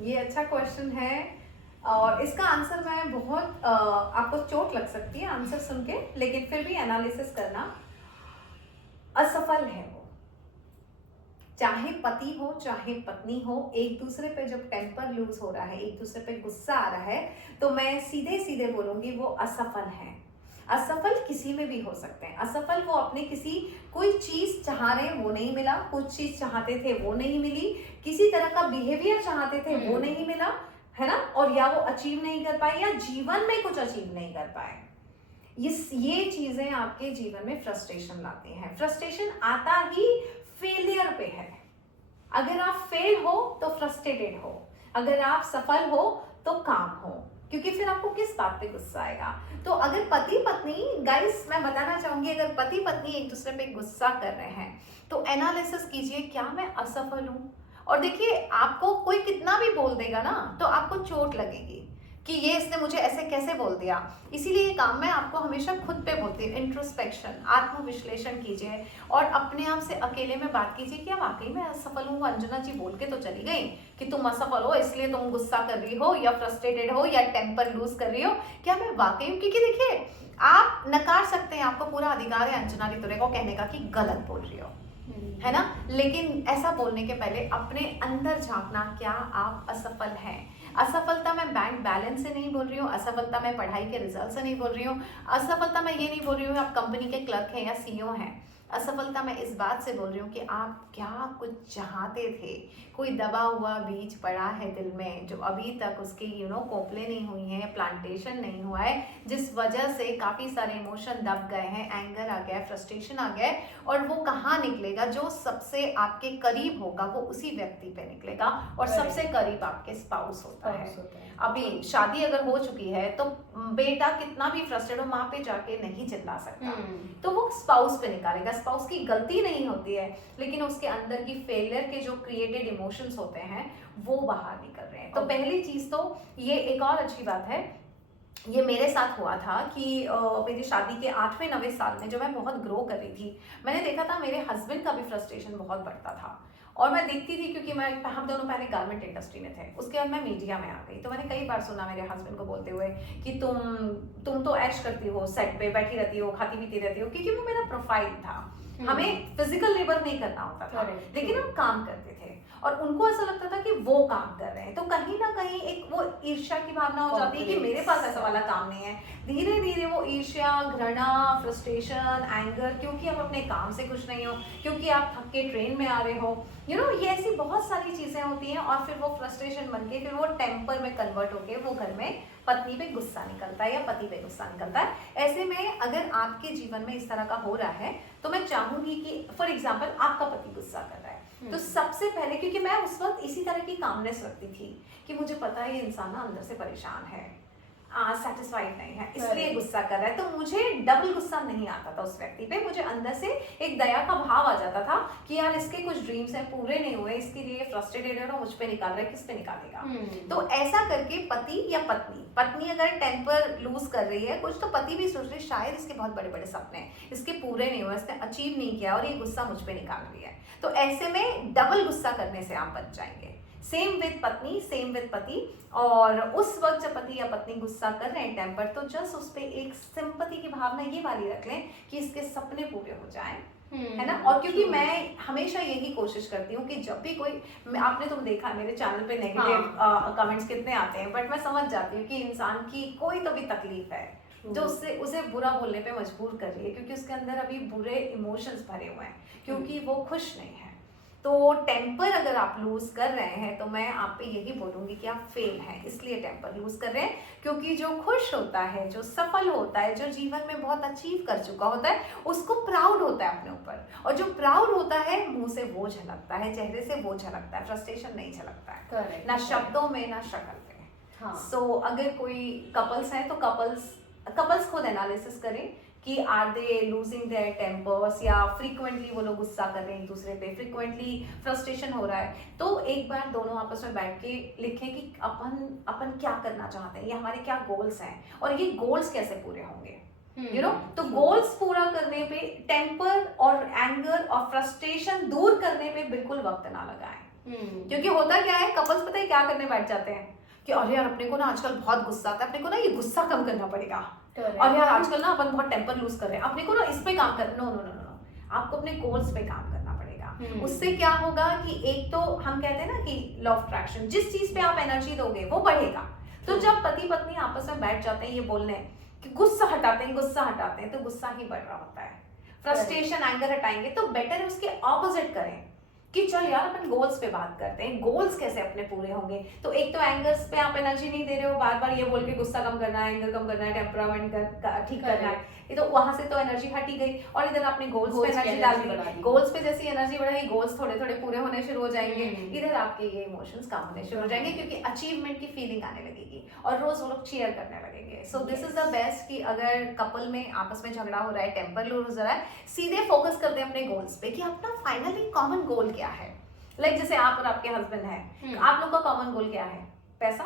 ये अच्छा क्वेश्चन है, और इसका आंसर मैं बहुत आपको चोट लग सकती है आंसर सुन के, लेकिन फिर भी एनालिसिस करना, असफल है वो, चाहे पति हो चाहे पत्नी हो, एक दूसरे पे जब टेम्पर लूज हो रहा है, एक दूसरे पे गुस्सा आ रहा है, तो मैं सीधे सीधे बोलूंगी वो असफल है। असफल किसी में भी हो सकते हैं, असफल वो अपने किसी कोई चीज चाह रहे हैं वो नहीं मिला, कुछ चीज चाहते थे वो नहीं मिली, किसी तरह का बिहेवियर चाहते थे वो नहीं मिला, है ना, और या वो अचीव नहीं कर पाए या जीवन में कुछ अचीव नहीं कर पाए। ये चीजें आपके जीवन में फ्रस्ट्रेशन लाती हैं। फ्रस्ट्रेशन आता ही फेलियर पे है। अगर आप फेल हो तो फ्रस्ट्रेटेड हो, अगर आप सफल हो तो काम हो, क्योंकि फिर आपको किस बात पे गुस्सा आएगा। तो अगर पति पत्नी, गाइस मैं बताना चाहूंगी, अगर पति पत्नी एक दूसरे पे गुस्सा कर रहे हैं तो एनालिसिस कीजिए, क्या मैं असफल हूं? और देखिए, आपको कोई कितना भी बोल देगा ना तो आपको चोट लगेगी कि ये इसने मुझे ऐसे कैसे बोल दिया। इसीलिए ये काम मैं आपको हमेशा खुद पे बोलती हूँ, इंट्रोस्पेक्शन, आत्मविश्लेषण कीजिए और अपने आप से अकेले में बात कीजिए कि अब वाकई मैं असफल हूँ। अंजना जी बोल के तो चली गई कि तुम असफल हो इसलिए तुम गुस्सा कर रही हो या फ्रस्ट्रेटेड हो या टेम्पर लूज कर रही हो, क्या मैं वाकई हूँ? क्योंकि देखिए, आप नकार सकते हैं, आपको पूरा अधिकार है अंजना रितुरे को कहने का कि गलत बोल रही हो, है ना, लेकिन ऐसा बोलने के पहले अपने अंदर झांकना, क्या आप असफल हैं? असफलता मैं बैंक बैलेंस से नहीं बोल रही हूँ, असफलता मैं पढ़ाई के रिजल्ट से नहीं बोल रही हूँ, असफलता मैं ये नहीं बोल रही हूँ आप कंपनी के क्लर्क हैं या सीईओ हैं। असफलता मैं इस बात से बोल रही हूँ कि आप क्या कुछ चाहते थे, कोई दबा हुआ बीज पड़ा है दिल में जो अभी तक उसके कोपले नहीं हुई हैं, प्लांटेशन नहीं हुआ है, जिस वजह से काफ़ी सारे इमोशन दब गए हैं, एंगर आ गया, फ्रस्ट्रेशन आ गया, और वो कहाँ निकलेगा? जो सबसे आपके करीब होगा वो उसी व्यक्ति पे निकलेगा, और सबसे करीब आपके स्पाउस होता है। अभी शादी अगर हो चुकी है तो बेटा कितना भी फ्रस्ट्रेट हो, माँ पे जाके नहीं चिल्ला सकता, तो वो स्पाउस पे निकालेगा। स्पाउस की गलती नहीं होती है, लेकिन उसके अंदर की फेलियर के जो क्रिएटेड इमोशंस होते हैं वो बाहर निकल रहे हैं। तो पहली चीज तो ये एक और अच्छी बात है, ये मेरे साथ हुआ था कि मेरी शादी के 8वें 9वें साल में जब मैं बहुत ग्रो कर रही थी, मैंने देखा था मेरे हस्बैंड का भी फ्रस्ट्रेशन बहुत बढ़ता था, और मैं देखती थी क्योंकि हम दोनों पहले गारमेंट इंडस्ट्री में थे, उसके बाद मैं मीडिया में आ गई। तो मैंने कई बार सुना मेरे हस्बैंड को बोलते हुए कि तुम तो ऐश करती हो, सेट पे बैठी रहती हो, खाती पीती रहती हो, क्योंकि वो मेरा प्रोफाइल था। हमें फिजिकल लेबर नहीं करना होता था, लेकिन हम काम करते थे, और उनको ऐसा लगता था कि वो काम कर रहे हैं, तो कहीं ना कहीं एक वो ईर्ष्या की भावना हो जाती है कि मेरे पास ऐसा वाला काम नहीं है। धीरे धीरे वो ईर्ष्या, घृणा, फ्रस्ट्रेशन, एंगर, क्योंकि आप अपने काम से खुश नहीं हो, क्योंकि आप थक के ट्रेन में आ रहे हो, ये ऐसी बहुत सारी चीजें होती हैं, और फिर वो फ्रस्ट्रेशन बन के फिर वो टेम्पर में कन्वर्ट होके वो घर में पत्नी पे गुस्सा निकलता है या पति पे गुस्सा निकलता है। ऐसे में अगर आपके जीवन में इस तरह का हो रहा है तो मैं चाहूंगी कि फॉर एग्जाम्पल आपका पति गुस्सा कर रहा है, तो सबसे पहले, क्योंकि मैं उस वक्त इसी तरह की कामनेस रखती थी कि मुझे पता है ये इंसान ना अंदर से परेशान है, सेटिस्फाइड नहीं है, इसलिए गुस्सा कर रहा है, तो मुझे डबल गुस्सा नहीं आता था उस व्यक्ति पे। मुझे अंदर से एक दया का भाव आ जाता था कि यार इसके कुछ ड्रीम्स हैं, पूरे नहीं हुए, इसके लिए फ्रस्ट्रेटेड है, मुझ पे निकाल रहा है, किस पे निकालेगा। तो ऐसा करके पति या पत्नी अगर टेम्पर लूज कर रही है कुछ, तो पति भी सोच रहे शायद इसके बहुत बड़े बड़े सपने हैं, इसके पूरे नहीं हुए, इसने अचीव नहीं किया, और ये गुस्सा मुझ पे निकाल रही है। तो ऐसे में डबल गुस्सा करने से आप बच जाएंगे। सेम विद पत्नी, सेम विद पति। और उस वक्त जब पति या पत्नी गुस्सा कर रहे हैं टेम्पर, तो जस्ट उस पे एक सिंपैथी की भावना ये वाली रख लें कि इसके सपने पूरे हो जाएं, है ना। और क्योंकि मैं हमेशा यही कोशिश करती हूँ कि जब भी कोई, आपने तुम देखा मेरे चैनल पे नेगेटिव कमेंट्स कितने आते हैं, बट मैं समझ जाती हूँ कि इंसान की कोई तो भी तकलीफ है, जो उससे उसे बुरा बोलने पे मजबूर कर रही है, क्योंकि उसके अंदर अभी बुरे इमोशंस भरे हुए हैं, क्योंकि वो खुश नहीं है। तो टेम्पर अगर आप लूज कर रहे हैं तो मैं आप पे यही बोलूंगी कि आप फेल हैं, इसलिए टेम्पर लूज कर रहे हैं। क्योंकि जो खुश होता है, जो सफल होता है, जो जीवन में बहुत अचीव कर चुका होता है, उसको प्राउड होता है अपने ऊपर। और जो प्राउड होता है, मुंह से वो झलकता है, चेहरे से वो झलकता है, फ्रस्ट्रेशन नहीं झलकता है, ना शब्दों में ना शक्ल पे। सो अगर कोई कपल्स हैं तो कपल्स खुद एनालिसिस करें कि are they losing their tempers, या फ्रीक्वेंटली वो लोग गुस्सा कर रहे हैं एक दूसरे पे, फ्रीक्वेंटली फ्रस्ट्रेशन हो रहा है। तो एक बार दोनों आपस में बैठ के लिखें कि अपन क्या करना चाहते हैं, ये हमारे क्या गोल्स हैं और ये गोल्स कैसे पूरे होंगे, यू नो। तो गोल्स पूरा करने पे, टेम्पर और एंगर और फ्रस्ट्रेशन दूर करने पे बिल्कुल वक्त ना लगाएं। क्योंकि होता क्या है, कपल्स पता है क्या करने बैठ जाते हैं कि अरे यार अपने को ना आजकल बहुत गुस्सा आता है, अपने को ना ये गुस्सा कम करना पड़ेगा, और यार आजकल ना अपन बहुत टेम्पर लूज कर रहे हैं, अपने को ना इस पे काम कर। नो नो नो नो, आपको अपने गोल्स पे काम करना पड़ेगा। उससे क्या होगा कि एक तो हम कहते हैं ना कि लॉ ऑफ अट्रैक्शन, जिस चीज पे आप एनर्जी दोगे वो बढ़ेगा। तो जब पति पत्नी आपस में बैठ जाते हैं ये बोलने कि गुस्सा हटाते हैं तो गुस्सा ही बढ़ रहा होता है। फ्रस्ट्रेशन एंगर हटाएंगे तो बेटर है उसके ऑपोजिट करें कि चल यार अपन गोल्स पे बात करते हैं, गोल्स कैसे अपने पूरे होंगे। तो एक तो एंगर्स पे आप एनर्जी नहीं दे रहे हो, बार बार ये बोल के गुस्सा कम करना है, एंगर कम करना है, टेम्परामेंट ठीक करना है, ये तो वहां से तो एनर्जी हटी गई। और इधर आपने गोल्स पे एनर्जी डाल दी, गोल्स पे जैसी एनर्जी बढ़ेगी, गोल्स थोड़े थोड़े पूरे होने शुरू हो जाएंगे, इधर आपके ये इमोशंस कम होने शुरू हो जाएंगे, क्योंकि अचीवमेंट की फीलिंग आने लगेगी और रोज वो लोग चीयर करने लगेंगे। So this is the best कि अगर कपल में आपस में झगड़ा हो रहा है, टेम्पर लूज हो रहा है, सीधे फोकस करते हैं अपने गोल्स पे कि अपना फाइनली कॉमन गोल क्या है। लाइक जैसे आप और आपके हस्बैंड हैं, आप लोग का कॉमन गोल क्या है? पैसा,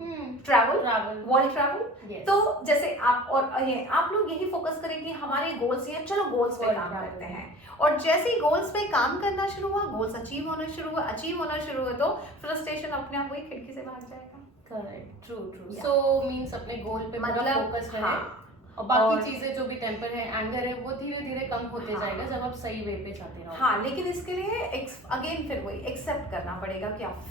ट्रैवल, वर्ल्ड ट्रैवल। तो जैसे आप और ये आप लोग यही फोकस करें कि हमारे गोल्स ये, चलो गोल्स पे काम करते हैं। और जैसे ही गोल्स पे काम करना शुरू हुआ, गोल्स अचीव होना शुरू हुआ तो फ्रस्ट्रेशन अपने आप वही खिड़की से भाग जाएगा। Correct, true. सो मींस अपने गोल पे पूरा फोकस करें, और बाकी चीजें जो भी टेम्पर है, एंगर है, वो धीरे धीरे कम होते जाएगा जब आप सही वे पे जाते रहो। हाँ, लेकिन इसके लिए अगेन फिर वही एक्सेप्ट करना पड़ेगा कि आप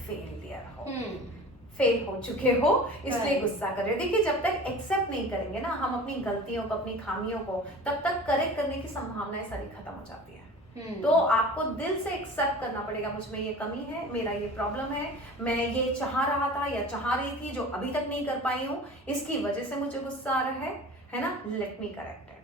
फेल हो चुके हो, इसलिए गुस्सा कर रहे हो। देखिए जब तक एक्सेप्ट नहीं करेंगे ना हम अपनी गलतियों को, अपनी खामियों को, तब तक करेक्ट करने की संभावनाएं सारी खत्म हो जाती है। तो आपको दिल से एक्सेप्ट करना पड़ेगा, मुझ में ये कमी है, मेरा ये प्रॉब्लम है, मैं ये चाह रहा था या चाह रही थी जो अभी तक नहीं कर पाई हूँ, इसकी वजह से मुझे गुस्सा आ रहा है ना, लेट मी करेक्ट इट,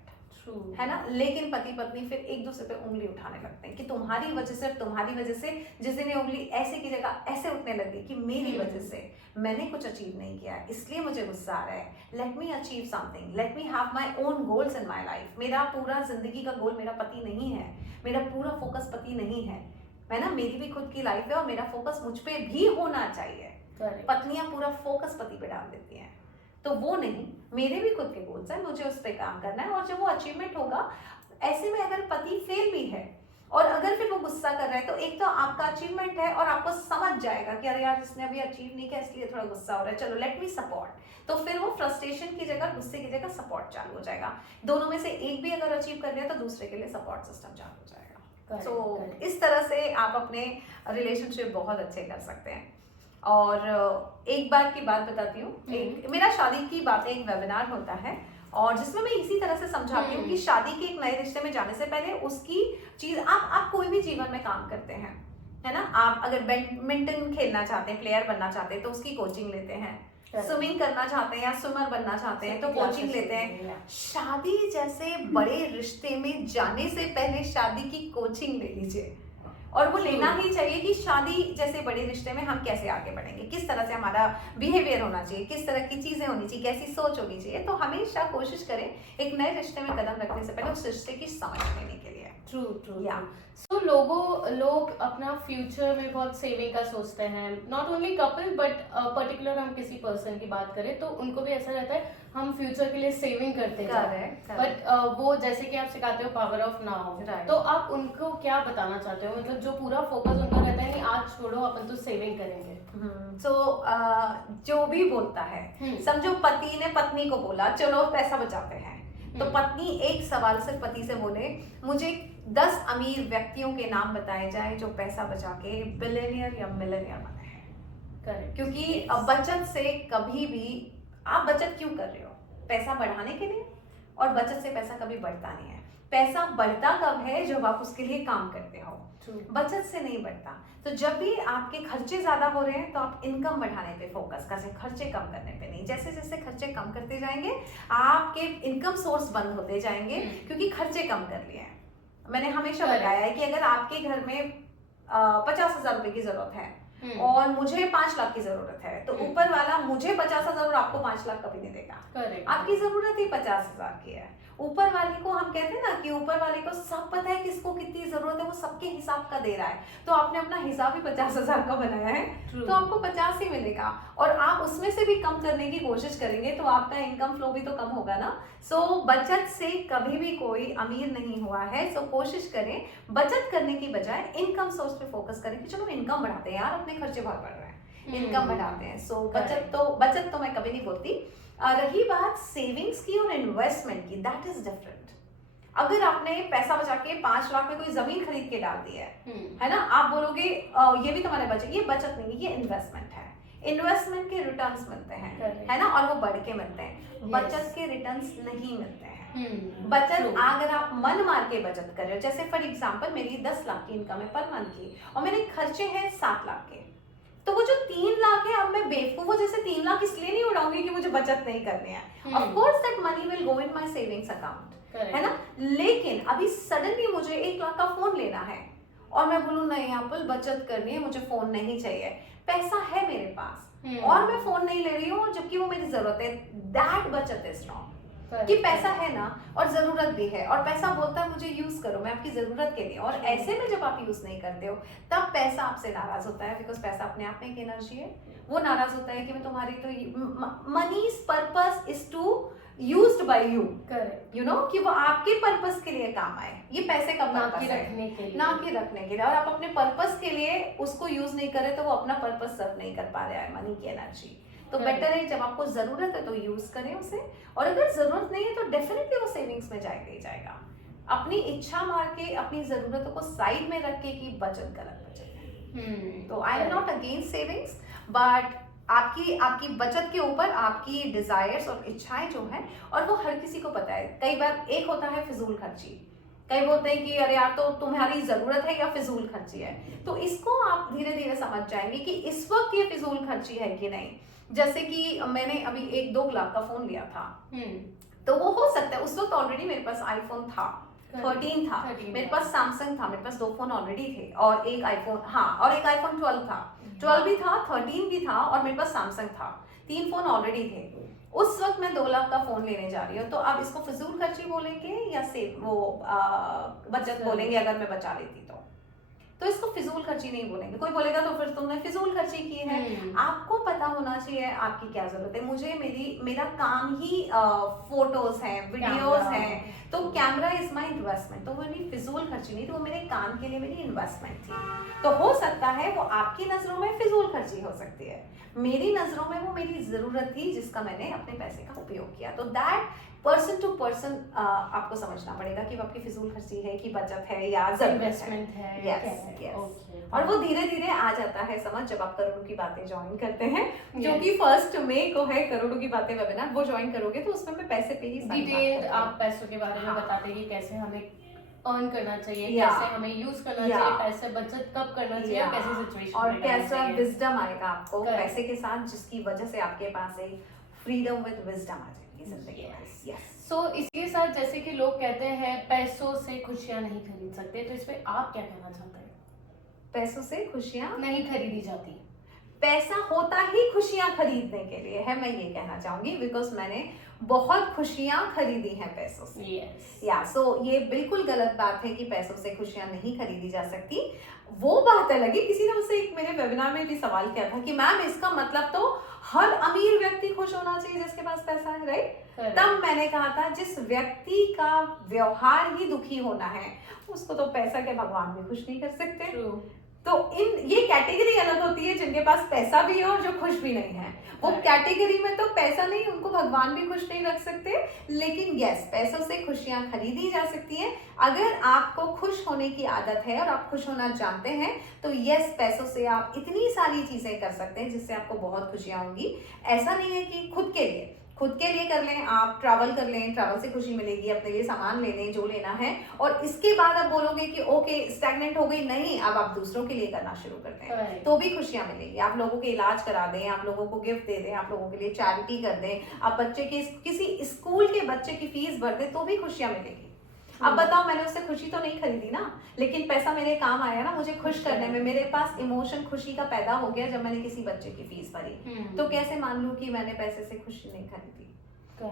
है ना। लेकिन पति पत्नी फिर एक दूसरे पे उंगली उठाने लगते हैं कि तुम्हारी वजह से जिस दिन ये उंगली ऐसे की जगह ऐसे उठने लगी कि मेरी वजह से मैंने कुछ अचीव नहीं किया, इसलिए मुझे गुस्सा आ रहा है। Let me achieve something, let me have my own goals in my life. मेरा पूरा जिंदगी का गोल मेरा पति नहीं है, मेरा पूरा फोकस पति नहीं है ना, मेरी भी खुद की लाइफ है और मेरा फोकस मुझ पे भी होना चाहिए। पत्नियां पूरा फोकस पति पे डाल देती हैं, तो वो नहीं, मेरे भी खुद के गोल्स हैं, मुझे उस पर काम करना है। और जब वो अचीवमेंट होगा, ऐसे में अगर पति फेल भी है और अगर फिर वो गुस्सा कर रहा है, तो एक तो आपका अचीवमेंट है और आपको समझ जाएगा कि अरे यार इसने अभी अचीव नहीं किया इसलिए थोड़ा गुस्सा हो रहा है, चलो लेट मी सपोर्ट। तो फिर वो फ्रस्ट्रेशन की जगह, गुस्से की जगह सपोर्ट चालू हो जाएगा। दोनों में से एक भी अगर अचीव कर रहे हैं तो दूसरे के लिए सपोर्ट सिस्टम चालू हो जाएगा। तो इस तरह से आप अपने रिलेशनशिप बहुत अच्छे कर सकते हैं। और एक बार की बात बताती हूँ, मेरा शादी की बातें एक वेबिनार होता है और जिसमें मैं इसी तरह से समझाती हूँ कि शादी के एक नए रिश्ते में जाने से पहले उसकी चीज, आप कोई भी जीवन में काम करते हैं, है ना। आप अगर बैडमिंटन खेलना चाहते हैं, प्लेयर बनना चाहते हैं तो उसकी कोचिंग लेते हैं, स्विमिंग करना चाहते हैं या स्विमर बनना चाहते हैं तो कोचिंग लेते हैं। शादी जैसे बड़े रिश्ते में जाने से पहले शादी की कोचिंग ले लीजिए, और वो लेना ही चाहिए कि शादी जैसे बड़े रिश्ते में हम कैसे आगे बढ़ेंगे, किस तरह से हमारा बिहेवियर होना चाहिए, किस तरह की चीजें होनी चाहिए, कैसी सोच होनी चाहिए। तो हमेशा कोशिश करें एक नए रिश्ते में कदम रखने से पहले उस रिश्ते की समझ लेने के लिए। ट्रू या सो लोग अपना फ्यूचर में बहुत सेविंग का सोचते हैं, not only couple but particular हम किसी पर्सन की बात करें तो उनको भी ऐसा रहता है हम फ्यूचर के लिए सेविंग करते हैं, बट वो जैसे कि आप सिखाते हो पावर ऑफ नाउ, तो आप उनको क्या बताना चाहते हो? मतलब जो पूरा फोकस उनका रहता है कि आज छोड़ो अपन तो सेविंग करेंगे। जो भी बोलता है, समझो पति ने पत्नी को बोला चलो पैसा बचाते हैं, तो पत्नी एक सवाल सिर्फ पति से बोले मुझे 10 अमीर व्यक्तियों के नाम बताए जाए जो पैसा बचा के बिलियनियर या मिलियनियर बने हैं। क्योंकि बचत से कभी भी, आप बचत क्यों कर रहे हो? पैसा बढ़ाने के लिए, और बचत से पैसा कभी बढ़ता नहीं है। पैसा बढ़ता कब है? जब आप उसके लिए काम करते हो, बचत से नहीं बढ़ता। तो जब भी आपके खर्चे ज्यादा हो रहे हैं तो आप इनकम बढ़ाने पे फोकस करें, खर्चे कम करने पे नहीं। जैसे जैसे खर्चे कम करते जाएंगे आपके इनकम सोर्स बंद होते जाएंगे, क्योंकि खर्चे कम कर लिए हैं। मैंने हमेशा बताया है कि अगर आपके घर में 50,000 रुपए की जरूरत है और मुझे 5 लाख की जरूरत है, तो ऊपर वाला मुझे 50,000 और आपको 5 लाख कभी नहीं देगा। आपकी जरूरत ही 50,000 की है। ऊपर वाले को हम कहते हैं ना कि ऊपर वाले को सब पता है किसको कितनी जरूरत है, वो सबके हिसाब का दे रहा है। तो आपने अपना हिसाब ही 50,000 का बनाया है, तो आपको 50 ही मिलेगा, और आप उसमें से भी कम करने की कोशिश करेंगे तो आपका इनकम फ्लो भी तो कम होगा ना। सो बचत से कभी भी कोई अमीर नहीं हुआ है। सो कोशिश करें बचत करने की बजाय इनकम सोर्स पे फोकस करें कि चलो इनकम बढ़ाते हैं यार, अपने खर्चे बहुत बढ़ रहे हैं, इनकम बढ़ाते हैं। सो बचत तो मैं कभी नहीं बोलती। रही बात सेविंग्स की और इन्वेस्टमेंट की, दैट इज डिफरेंट। अगर आपने पैसा बचा के 5 लाख में कोई जमीन खरीद के डाल दी है ना, आप बोलोगे ये भी तुम्हारे बचत, ये बचत नहीं, ये इन्वेस्टमेंट है। इन्वेस्टमेंट के रिटर्न्स मिलते हैं, है ना, और वो बढ़ के मिलते हैं। बचत के रिटर्न्स नहीं मिलते हैं। बचत अगर आप मन मार के बचत कर रहे हो, जैसे फॉर एग्जांपल मेरी 10 लाख की इनकम है पर मंथ की, और मेरे खर्चे हैं 7 लाख के, तो वो जो 3 लाख है, अब मैं बेवकूफों जैसे 3 लाख इसलिए नहीं उड़ाऊंगी कि मुझे बचत नहीं करनी है। Of course that money will go in my savings account, है ना। लेकिन अभी सडनली मुझे 1 लाख का फोन लेना है और मैं बोलूँ नहीं एप्पल बचत करनी है, मुझे फोन नहीं चाहिए। पैसा है मेरे पास और मैं फोन नहीं ले रही हूँ जबकि वो मेरी जरूरत है, दैट बचत इज रॉन्ग। कि पैसा है ना और जरूरत भी है, और पैसा बोलता है मुझे यूज करो, मैं आपकी जरूरत के लिए, और ऐसे में जब आप यूज नहीं करते हो तब पैसा आपसे नाराज होता है, बिकॉज पैसा अपने आप में एक एनर्जी है। वो नाराज होता है कि मैं तुम्हारी तो money's purpose is to used by you, you know, कि वो आपके पर्पस के लिए काम आए। ये पैसे का पर्पस है, ना कि रखने के लिए, और आप अपने पर्पस के लिए उसको यूज नहीं करे तो वो अपना पर्पस सर्व नहीं कर पा रहा है, मनी की एनर्जी। तो बेटर है जब आपको जरूरत है तो यूज करें उसे, और अगर जरूरत नहीं है तो डेफिनेटली वो सेविंग्स में जाएगा ही जाएगा। अपनी इच्छा मार के अपनी जरूरतों को साइड में रख के कि बचत गलत बचत है। तो I am not against savings, but आपकी बचत के ऊपर आपकी डिजायर्स और इच्छाएं जो हैं, और वो हर किसी को पता है। कई बार एक होता है फिजूल खर्ची, कई बोलते हैं कि अरे यार तो तुम्हारी जरूरत है या फिजूल खर्ची है। तो इसको आप धीरे धीरे समझ जाएंगे कि इस वक्त ये फिजूल खर्ची है कि नहीं। जैसे कि मैंने अभी 1-2 लाख का फोन लिया था, तो वो हो सकता है उस वक्त ऑलरेडी मेरे पास आईफोन था, 13 था, मेरे पास सैमसंग था, मेरे पास 2 फोन ऑलरेडी थे, और एक आईफोन, हाँ, और एक आईफोन 12 था, 12 भी था, 13 भी था, और मेरे पास सैमसंग था। 3 फोन ऑलरेडी थे। उस वक्त मैं 2 लाख का फोन लेने जा रही हूँ, तो आप इसको फिजूल खर्ची बोलेंगे या बचत बोलेंगे? अगर मैं बचा लेती तो इसको फिजूल खर्ची नहीं बोलेंगे। कोई बोलेगा तो फिर तुमने फिजूल खर्ची की है। आपको पता होना चाहिए आपकी क्या जरूरत है। मुझे मेरा काम ही फोटोज हैं, वीडियोस हैं, तो कैमरा इज माय इन्वेस्टमेंट। तो वो मेरी फिजूल खर्ची नहीं थी, वो मेरे काम के लिए मेरी इन्वेस्टमेंट थी। तो हो सकता है वो आपकी नजरों में फिजूल खर्ची हो सकती है, मेरी नजरों में वो मेरी जरूरत थी जिसका मैंने अपने पैसे का उपयोग किया। तो दैट पर्सन टू पर्सन आपको समझना पड़ेगा कि वो आपकी फिजूल खर्ची है कि बचत है या इन्वेस्टमेंट है। यस, और वो धीरे धीरे आ जाता है समझ जब आप करोड़ों की बातें ज्वाइन करते हैं, जो कि 1 मई को है करोड़ों की बातें वेबिनार। वो ज्वाइन करोगे तो उसमें मैं पैसे पे ही डिटेल्ड आप पैसों के बारे में बताते हैं कि कैसे हमें अर्न करना चाहिए, कैसे हमें यूज करना चाहिए, पैसे बचत कब करना चाहिए, कैसे सिचुएशन और कैसा विजडम आएगा आपको पैसे के साथ, जिसकी वजह से आपके पास एक फ्रीडम विद विजडम आ जाएगी जिंदगी में। सो इसके साथ जैसे कि लोग कहते हैं पैसों से खुशियां नहीं खरीद सकते, तो इस पे आप क्या कहना चाहते हैं? पैसों से खुशियां नहीं खरीदी जाती। पैसा होता ही खुशियां खरीदने के लिए है, मैं ये कहना चाहूंगी, बिकॉज मैंने बहुत खुशियां खरीदी हैं पैसों से। सो ये बिल्कुल गलत बात है कि पैसों से खुशियां नहीं खरीदी जा सकती। वो बात अलग है। किसी ने मुझसे एक मेरे वेबिनार में भी सवाल किया था कि मैम इसका मतलब तो हर अमीर व्यक्ति खुश होना चाहिए जिसके पास पैसा है, राइट? तब मैंने कहा था जिस व्यक्ति का व्यवहार ही दुखी होना है उसको तो पैसा के भगवान भी खुश नहीं कर सकते। तो ये कैटेगरी अलग होती है जिनके पास पैसा भी है और जो खुश भी नहीं है। वो कैटेगरी में तो पैसा नहीं, उनको भगवान भी खुश नहीं रख सकते। लेकिन यस, पैसों से खुशियां खरीदी जा सकती हैं। अगर आपको खुश होने की आदत है और आप खुश होना जानते हैं तो यस, पैसों से आप इतनी सारी चीजें कर सकते हैं जिससे आपको बहुत खुशियां होंगी। ऐसा नहीं है कि खुद के लिए, खुद के लिए कर लें, आप ट्रैवल कर लें, ट्रैवल से खुशी मिलेगी, अपने लिए सामान ले लें जो लेना है, और इसके बाद आप बोलोगे कि ओके स्टैग्नेंट हो गई, नहीं, अब आप दूसरों के लिए करना शुरू करते हैं तो भी खुशियां मिलेगी। आप लोगों के इलाज करा दें, आप लोगों को गिफ्ट दे दें, आप लोगों के लिए चैरिटी कर दें, आप बच्चे के किसी स्कूल के बच्चे की फीस भर दें तो भी खुशियां मिलेगी। अब बताओ, मैंने उससे खुशी तो नहीं खरीदी ना, लेकिन पैसा मेरे काम आया ना मुझे खुश करने में, मेरे पास इमोशन खुशी का पैदा हो गया जब मैंने किसी बच्चे की फीस भरी। तो कैसे मान लूं कि मैंने पैसे से खुशी नहीं खरीदी,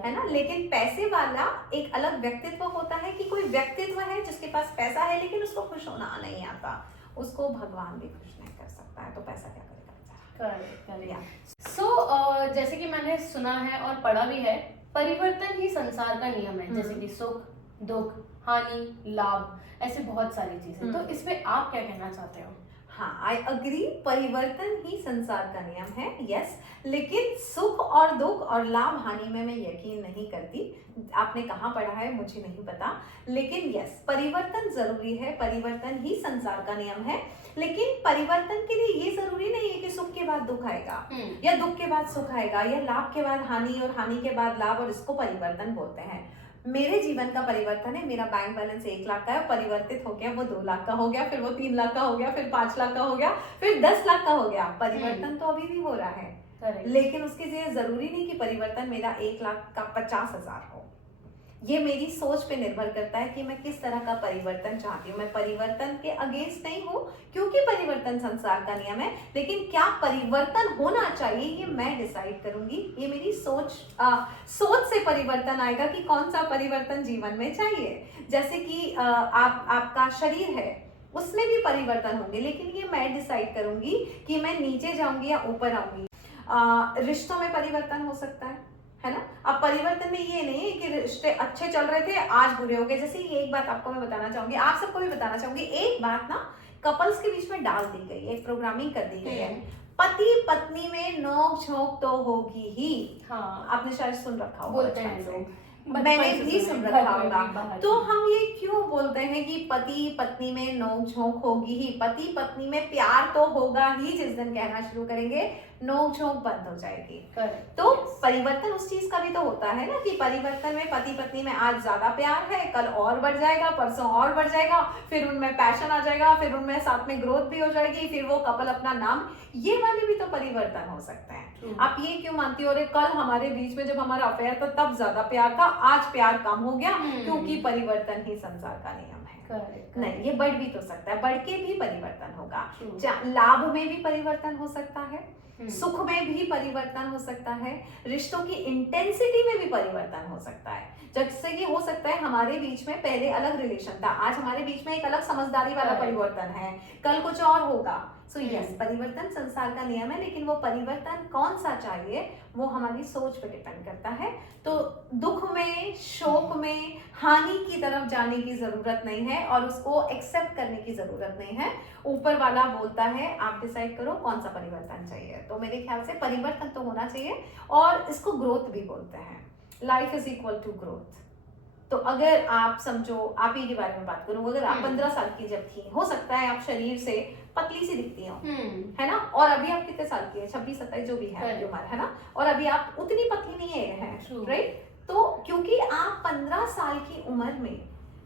है ना। लेकिन पैसे वाला एक अलग व्यक्तित्व होता है, कि कोई व्यक्तित्व है जिसके पास पैसा है लेकिन उसको खुश होना नहीं आता, उसको भगवान भी खुश नहीं कर सकता है, तो पैसा क्या करेगा। सो जैसे कि मैंने सुना है और पढ़ा भी है, परिवर्तन ही संसार का नियम है, जैसे कि सुख, दुख, हानि, लाभ, ऐसे बहुत सारी चीजें। तो इसमें आप क्या कहना चाहते हो? हाँ, आई अग्री, परिवर्तन ही संसार का नियम है, यस। लेकिन सुख और दुख और लाभ हानि में मैं यकीन नहीं करती। आपने कहाँ पढ़ा है मुझे नहीं पता, लेकिन यस, परिवर्तन जरूरी है, परिवर्तन ही संसार का नियम है। लेकिन परिवर्तन के लिए ये जरूरी नहीं है कि सुख के बाद दुख आएगा या दुख के बाद सुख आएगा या लाभ के बाद हानि और हानि के बाद लाभ, और इसको परिवर्तन बोलते हैं। मेरे जीवन का परिवर्तन है, मेरा बैंक बैलेंस 1 लाख का है, परिवर्तित हो गया वो 2 लाख का हो गया, फिर वो 3 लाख का हो गया, फिर 5 लाख का हो गया, फिर 10 लाख का हो गया। परिवर्तन तो अभी भी हो रहा है, लेकिन उसके लिए जरूरी नहीं कि परिवर्तन मेरा 1 लाख का 50,000 हो। ये मेरी सोच पे निर्भर करता है कि मैं किस तरह का परिवर्तन चाहती हूँ। मैं परिवर्तन के अगेंस्ट नहीं हूँ, क्योंकि परिवर्तन संसार का नियम है, लेकिन क्या परिवर्तन होना चाहिए ये मैं डिसाइड करूंगी। ये मेरी सोच से परिवर्तन आएगा कि कौन सा परिवर्तन जीवन में चाहिए। जैसे कि आपका शरीर है, उसमें भी परिवर्तन होंगे, लेकिन ये मैं डिसाइड करूंगी कि मैं नीचे जाऊंगी या ऊपर आऊंगी। रिश्तों में परिवर्तन हो सकता है ना। अब परिवर्तन में ये नहीं है कि रिश्ते अच्छे चल रहे थे आज बुरे हो गए। जैसे ये एक बात आपको मैं बताना चाहूंगी, आप सबको भी बताना चाहूंगी, एक बात ना कपल्स के बीच में डाल दी गई है, एक प्रोग्रामिंग कर दी गई है, पति पत्नी में नोक झोंक तो होगी ही। हाँ, आपने शायद सुन रखा होगा, बोलते हैं लोग, मैंने भी सुन रखा होगा। तो हम ये क्यों बोलते हैं कि पति पत्नी में नोक झोंक होगी ही, पति पत्नी में प्यार तो होगा ही। जिस दिन कहना शुरू करेंगे नोक झोंक बंद हो जाएगी। तो परिवर्तन उस चीज का भी तो होता है ना, कि परिवर्तन में पति पत्नी में आज ज्यादा प्यार है, कल और बढ़ जाएगा, परसों और बढ़ जाएगा, फिर उनमें पैशन आ जाएगा, फिर उनमें साथ में ग्रोथ भी हो जाएगी, फिर वो कपल अपना नाम, ये वाले भी तो परिवर्तन हो सकते हैं। आप ये क्यों मानती हो, अरे कल हमारे बीच में जब हमारा अफेयर था तब ज्यादा प्यार था, आज प्यार कम हो गया, क्योंकि परिवर्तन ही संसार का नियम है। नहीं, ये बढ़ भी तो सकता है, बढ़ के भी परिवर्तन होगा। लाभ में भी परिवर्तन हो सकता है, सुख में भी परिवर्तन हो सकता है, रिश्तों की इंटेंसिटी में भी परिवर्तन हो सकता है। जैसे कि हो सकता है हमारे बीच में पहले अलग रिलेशन था, आज हमारे बीच में एक अलग समझदारी वाला परिवर्तन है, कल कुछ और होगा। सो यस, परिवर्तन संसार का नियम है, लेकिन वो परिवर्तन कौन सा चाहिए वो हमारी सोच पे डिपेंड करता है। तो दुख में, शोक में, हानि की तरफ जाने की जरूरत नहीं है और उसको एक्सेप्ट करने की जरूरत नहीं है। ऊपर वाला बोलता है, आप डिसाइड करो कौन सा परिवर्तन चाहिए। तो मेरे ख्याल से परिवर्तन तो होना चाहिए, और इसको ग्रोथ भी बोलते हैं। Life is equal to growth. तो अगर आप समझो, आप ही के बारे में बात करूं, अगर आप 15 साल की जब थी, हो सकता है आप शरीर से पतली सी दिखती हो, है ना, और अभी आप कितने साल की है, 26-27 जो भी है उम्र, है ना, और अभी आप उतनी पतली नहीं है, राइट। तो क्योंकि आप 15 साल की उम्र में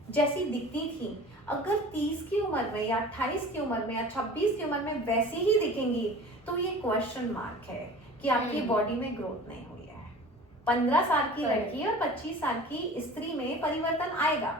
जैसी दिखती थी, अगर 30 की उम्र में या 28 की उम्र में या 26 की उम्र में वैसी ही दिखेंगी, तो ये क्वेश्चन मार्क है कि आपकी बॉडी में ग्रोथ नहीं हुई है। 15 साल की लड़की और 25 साल की स्त्री में परिवर्तन आएगा।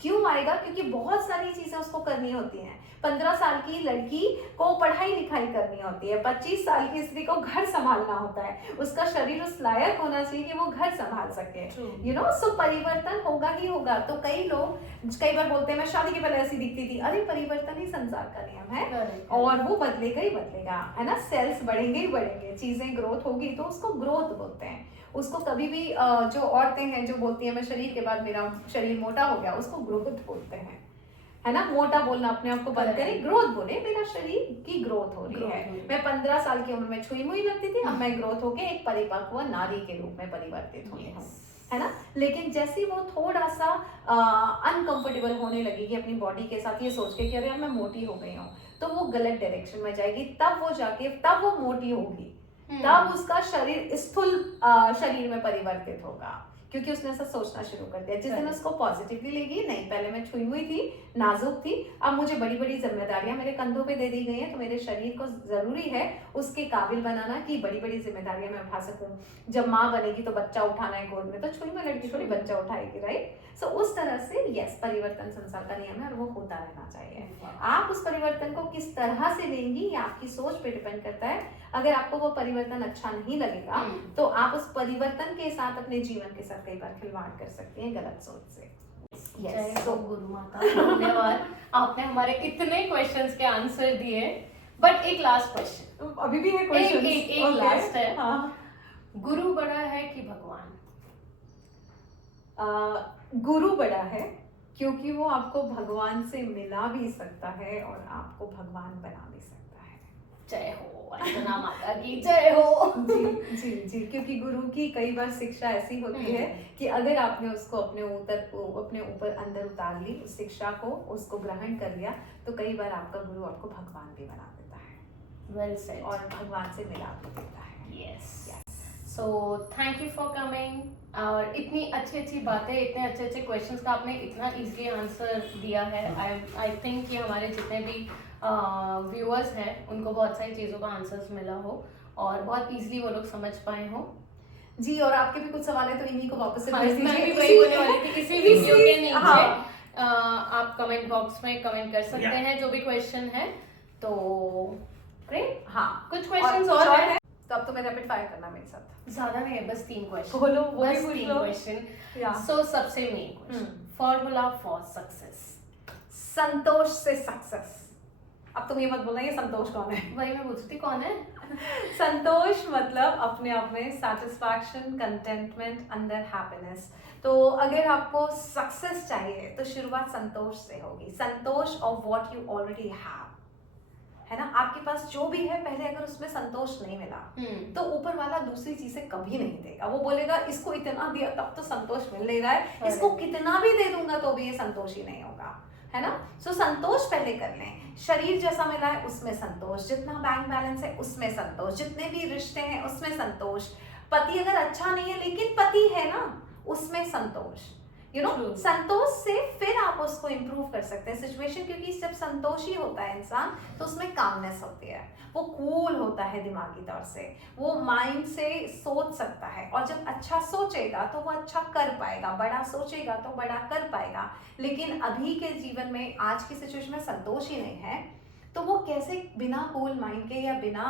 क्यों आएगा? क्योंकि बहुत सारी चीजें उसको करनी होती हैं। 15 साल की लड़की को पढ़ाई लिखाई करनी होती है, 25 साल की स्त्री को घर संभालना होता है, उसका शरीर उस लायक होना चाहिए कि वो घर संभाल सके, यू नो। सो परिवर्तन होगा ही होगा। तो कई लोग कई बार बोलते हैं मैं शादी के पहले ऐसी दिखती थी, अरे परिवर्तन ही संसार का नियम है और वो बदलेगा ही बदलेगा, है ना। सेल्स बढ़ेंगे ही बढ़ेंगे, चीजें ग्रोथ होगी, तो उसको ग्रोथ बोलते हैं। उसको कभी भी जो औरतें हैं जो बोलती हैं मैं शरीर के बाद मेरा शरीर मोटा हो गया, उसको ग्रोथ बोलते हैं, है ना। मोटा बोलना अपने आप को बंद करें, ग्रोथ बोले मेरा शरीर की ग्रोथ हो रही है। मैं 15 साल की उम्र में छुई मुई लगती थी, अब मैं ग्रोथ होके एक परिपक्व नारी के रूप में परिवर्तित हुई हूँ, है ना। लेकिन जैसे वो थोड़ा सा अनकंफर्टेबल होने लगेगी अपनी बॉडी के साथ, ये सोच के कि अरे यार मैं मोटी हो गई हूँ, तो वो गलत डायरेक्शन में जाएगी, तब वो जाके तब वो मोटी होगी, तब उसका शरीर स्थूल शरीर में परिवर्तित होगा, क्योंकि उसने ऐसा सोचना शुरू कर दिया। जिस दिन उसको पॉजिटिवली लेगी, नहीं पहले मैं छुई हुई थी, नाजुक थी, अब मुझे बड़ी बड़ी जिम्मेदारियां मेरे कंधों पे दे दी गई हैं, तो मेरे शरीर को जरूरी है उसके काबिल बनाना कि बड़ी बड़ी जिम्मेदारियां मैं उठा सकूं। जब माँ बनेगी तो बच्चा उठाना है गोद में, तो छुई में लड़की थोड़ी बच्चा उठाएगी, राइट? सो उस तरह से यस, परिवर्तन संसार का नियम है और वो होता रहना चाहिए। आप उस परिवर्तन को किस तरह से लेंगी ये आपकी सोच पे डिपेंड करता है। अगर आपको वो परिवर्तन अच्छा नहीं लगेगा तो आप उस परिवर्तन के साथ अपने जीवन के साथ कई बार खिलवाड़ कर सकती हैं गलत सोच से। जय हो गुरु माता, धन्यवाद। आपने हमारे इतने क्वेश्चंस के आंसर दिए, बट एक लास्ट क्वेश्चन अभी भी है क्वेश्चन, एक लास्ट है। हाँ। गुरु बड़ा है कि भगवान? गुरु बड़ा है क्योंकि वो आपको भगवान से मिला भी सकता है और आपको भगवान बना भी सकता है। जय हो अर्चना माता की, जय हो। जी जी जी, क्योंकि गुरु की कई बार शिक्षा ऐसी होती है कि अगर आपने उसको अपने ऊपर अंदर उतार ली, उस शिक्षा को, उसको ग्रहण कर लिया, तो कई बार आपका गुरु आपको भगवान भी बना देता है। Well said. और भगवान से मिला भी देता है। Yes. So thank you for coming, और इतनी अच्छी अच्छी बातें, इतने अच्छे अच्छे क्वेश्चंस का आपने इतना इजीली आंसर दिया है। आई थिंक कि हमारे जितने भी व्यूअर्स हैं उनको बहुत सारी चीज़ों का आंसर्स मिला हो और बहुत इजीली वो लोग समझ पाए हो। जी, और आपके भी कुछ सवाल है तो इन्हीं को वापस से मैं भी वही बोलने वाली थी, इसी वीडियो के नीचे आप कमेंट बॉक्स में कमेंट कर सकते हैं जो भी क्वेश्चन है। तो ग्रेट। हाँ, कुछ क्वेश्चंस और हैं तो अब तो मैं रैपिड फायर करना मेरे साथ। ज्यादा नहीं है, बस 3 क्वेश्चन। बोलो, बस 3 क्वेश्चन। सो सबसे main question, formula for success. संतोष से सक्सेस। अब तुम ये मत बोलना ये संतोष कौन है। वही मैं पूछती कौन है। संतोष मतलब अपने आप में सैटिस्फैक्शन, कंटेंटमेंट, अंदर हैप्पीनेस। तो अगर आपको सक्सेस चाहिए तो शुरुआत संतोष से होगी। संतोष of what you already have, है ना? आपके पास जो भी है, पहले अगर उसमें संतोष नहीं मिला तो ऊपर वाला दूसरी चीजें कभी नहीं देगा। वो बोलेगा इसको इतना दिया तब तो संतोष मिल नहीं रहा है, इसको कितना भी दे दूंगा तो भी ये संतोष ही नहीं होगा, है ना? सो संतोष पहले कर लें। शरीर जैसा मिला है उसमें संतोष, जितना बैंक बैलेंस है उसमें संतोष, जितने भी रिश्ते हैं उसमें संतोष, पति अगर अच्छा नहीं है लेकिन पति है ना, उसमें संतोष। यू नो, संतोष से फिर आप उसको इम्प्रूव कर सकते हैं सिचुएशन, क्योंकि जब संतोषी होता है इंसान तो उसमें कामनेस होती है, वो कूल होता है दिमागी तौर से, वो माइंड से सोच सकता है, और जब अच्छा सोचेगा तो वो अच्छा कर पाएगा, बड़ा सोचेगा तो बड़ा कर पाएगा। लेकिन अभी के जीवन में, आज की सिचुएशन में संतोष ही नहीं है तो वो कैसे बिना कूल माइंड के या बिना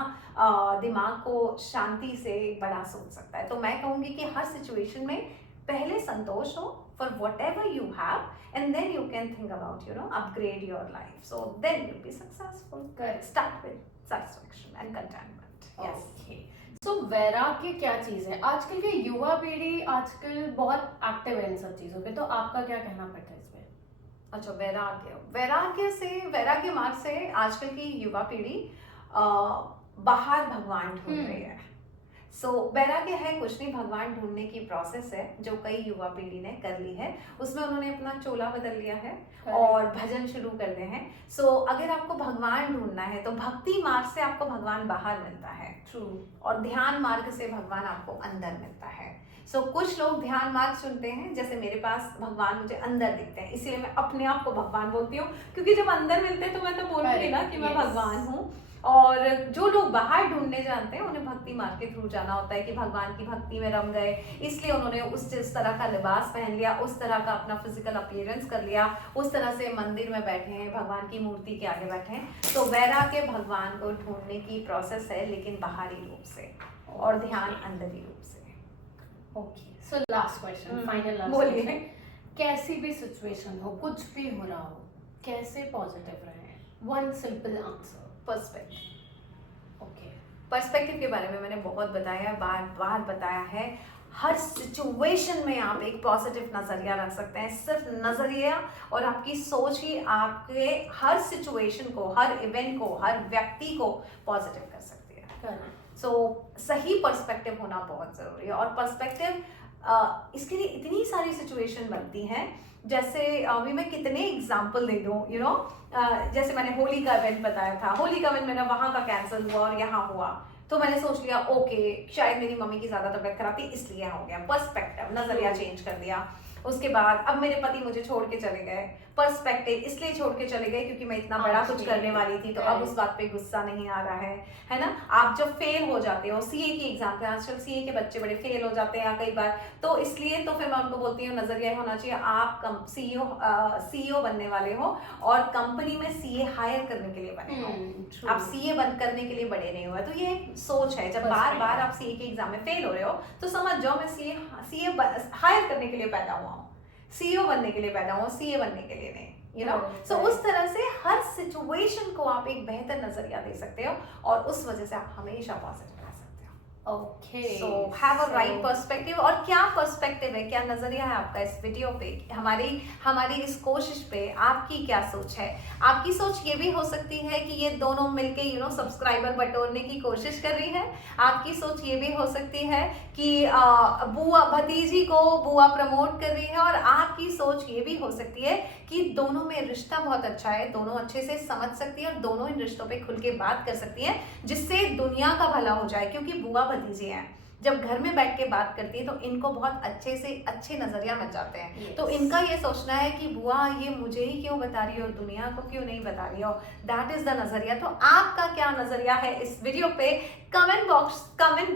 दिमाग को शांति से बड़ा सोच सकता है। तो मैं कहूँगी कि हर सिचुएशन में पहले संतोष हो for whatever you have, and then you can think about, you know, upgrade your life. So then you'll be successful. Correct. Start with satisfaction and contentment. Yes. Okay. So वैराग्य क्या चीज है? आजकल की युवा पीढ़ी आजकल बहुत एक्टिव है इन सब चीजों पे, तो आपका क्या कहना पड़ता है इसमें? अच्छा, वैराग्य मार्ग से आजकल की युवा पीढ़ी बाहर भगवान ढूंढ रही है। सो वैराग्य है कुछ नहीं, भगवान ढूंढने की प्रोसेस है जो कई युवा पीढ़ी ने कर ली है। उसमें उन्होंने अपना चोला बदल लिया है और भजन शुरू कर दिए हैं। सो अगर आपको भगवान ढूंढना है तो भक्ति मार्ग से आपको भगवान बाहर मिलता है, ट्रू, और ध्यान मार्ग से भगवान आपको अंदर मिलता है। सो कुछ लोग ध्यान मार्ग सुनते हैं, जैसे मेरे पास भगवान मुझे अंदर दिखते हैं, इसलिए मैं अपने आप को भगवान बोलती हूँ, क्योंकि जब अंदर मिलते हैं तो मैं तो बोलूंगी ना कि मैं भगवान हूँ। और जो लोग बाहर ढूंढने जानते हैं उन्हें भक्ति मार्ग के थ्रू जाना होता है कि भगवान की भक्ति में रम गए, इसलिए उन्होंने उस तरह का लिबास पहन लिया, उस तरह का अपना फिजिकल अपीयरेंस कर लिया, उस तरह से मंदिर में बैठे हैं, भगवान की मूर्ति के आगे बैठे हैं। तो वैराग्य भगवान को ढूंढने की प्रोसेस है, लेकिन बाहरी रूप से, और ध्यान अंदरी रूप से। Okay, so last question, final last बोलिए। कैसी भी सिचुएशन हो, कुछ भी हो रहा हो, कैसे पॉजिटिव रहें? One simple answer. Perspective. Okay, perspective के बारे में मैंने बहुत बताया, बार बार बताया है। हर सिचुएशन में आप एक पॉजिटिव नजरिया रख सकते हैं। सिर्फ नजरिया और आपकी सोच ही आपके हर सिचुएशन को, हर इवेंट को, हर व्यक्ति को पॉजिटिव कर सकती है। सो सही पर्सपेक्टिव होना बहुत जरूरी है। और पर्सपेक्टिव इसके लिए इतनी सारी सिचुएशन बनती हैं, जैसे अभी मैं कितने एग्जाम्पल दे दूं, यू नो, जैसे मैंने होली का इवेंट बताया था, होली का इवेंट मेरा वहां का कैंसिल हुआ और यहाँ हुआ, तो मैंने सोच लिया ओके शायद मेरी मम्मी की ज्यादा तबीयत खराब थी इसलिए यहाँ हो गया, पर्सपेक्टिव, नजरिया चेंज कर दिया। उसके बाद अब मेरे पति मुझे छोड़ के चले गए, पर्सपेक्टिव इसलिए छोड़ के चले गए क्योंकि मैं इतना बड़ा कुछ करने वाली थी, तो अब उस बात पे गुस्सा नहीं आ रहा है ना। आप जब फेल हो जाते हो सीए की एग्जाम पे, आजकल सीए के बच्चे बड़े फेल हो जाते हैं कई बार, तो इसलिए तो फिर मैं उनको बोलती हूँ नजरिया होना चाहिए आप सीईओ बनने वाले हो और कंपनी में सीए हायर करने के लिए बने हो, आप सीए बन करने के लिए बड़े नहीं हुए। तो ये एक सोच है, जब बार बार आप सीए के एग्जाम में फेल हो रहे हो तो समझ जाओ मैं सीए हायर करने के लिए पैदा हुआ हूँ, सीईओ बनने के लिए पैदा हुआ, सीए बनने के लिए नहीं, यू नो। सो उस तरह से हर सिचुएशन को आप एक बेहतर नजरिया दे सकते हो और उस वजह से आप हमेशा पॉजिटिव रह सकते हो। Okay, so have a right perspective. और क्या पर्सपेक्टिव है, क्या नजरिया है आपका इस वीडियो पे, हमारी इस कोशिश पे आपकी क्या सोच है? आपकी सोच ये भी हो सकती है कि ये दोनों मिलके यू नो सब्सक्राइबर बटोरने की कोशिश कर रही है। आपकी सोच ये भी हो सकती है कि बुआ भतीजी को बुआ प्रमोट कर रही है। और आपकी सोच ये भी हो सकती है कि दोनों में रिश्ता बहुत अच्छा है, दोनों अच्छे से समझ सकती है और दोनों इन रिश्तों पे खुल के बात कर सकती है जिससे दुनिया का भला हो जाए। क्योंकि बुआ भतीजी हैं, जब घर में बैठ के बात करती है तो इनको बहुत अच्छे से अच्छे नजरिया मिल जाते हैं। Yes. तो इनका ये सोचना है कि बुआ ये मुझे ही क्यों बता रही हो, दुनिया को क्यों नहीं बता रही हो, दैट इज द नजरिया। तो आपका क्या नजरिया है इस वीडियो पे? कमेंट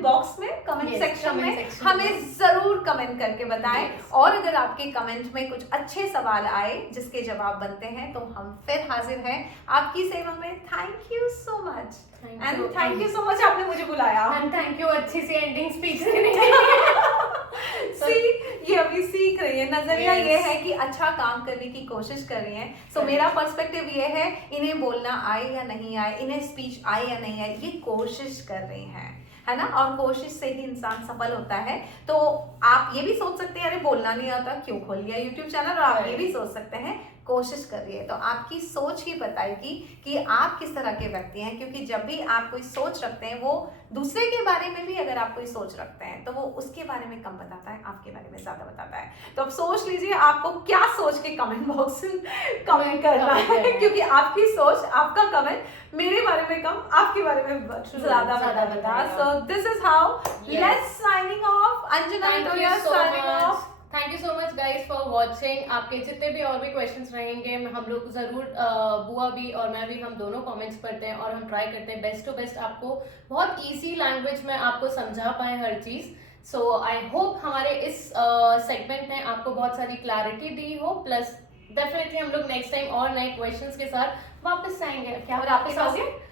बॉक्स में, कमेंट सेक्शन में हमें जरूर कमेंट करके बताएं। Yes. और अगर आपके कमेंट में कुछ अच्छे सवाल आए जिसके जवाब बनते हैं तो हम फिर हाजिर हैं आपकी सेवा में। Thank you so much and thank you so much आपने मुझे बुलाया। एंड थैंक यू अच्छी सी एंडिंग स्पीच देने के ये अभी सीख रही है, नजरिया ये है कि अच्छा काम करने की कोशिश कर रही है। सो मेरा पर्सपेक्टिव ये है, इन्हें बोलना आए या नहीं आए, इन्हें स्पीच आए या नहीं आए, ये कोशिश कर रही है ना। और कोशिश से ही इंसान सफल होता है। तो आप ये भी सोच सकते हैं अरे बोलना नहीं आता क्यों खोल लिया यूट्यूब चैनल, और आप ये भी सोच सकते हैं कोशिश कर रही है। तो आपकी सोच ही बताएगी कि आप किस तरह के व्यक्ति हैं। क्योंकि जब भी आप कोई सोच रखते हैं, वो दूसरे के बारे में भी अगर आप कोई सोच रखते हैं तो वो उसके बारे में कम बताता है, आपके बारे में ज्यादा बताता है। तो अब सोच लीजिए आपको क्या सोच के कमेंट बॉक्स में कमेंट करना है, क्योंकि आपकी सोच, आपका कमेंट मेरे बारे में कम, आपके बारे में ज्यादा बताएगा। So this is how let's signing off. Anjana Victoria signing off. Thank you so much guys for watching. आपके जितने भी और भी क्वेश्चंस रहेंगे हम लोग जरूर, बुआ भी और मैं भी, हम दोनों कमेंट्स पढ़ते हैं और हम ट्राई करते हैं बेस्ट टू बेस्ट आपको बहुत इजी लैंग्वेज में आपको समझा पाए हर चीज। सो आई होप हमारे इस सेगमेंट ने आपको बहुत सारी क्लैरिटी दी हो। प्लस डेफिनेटली हम लोग नेक्स्ट टाइम और नए क्वेश्चंस के साथ वापस आएंगे। क्या और वापस आपके आओगे?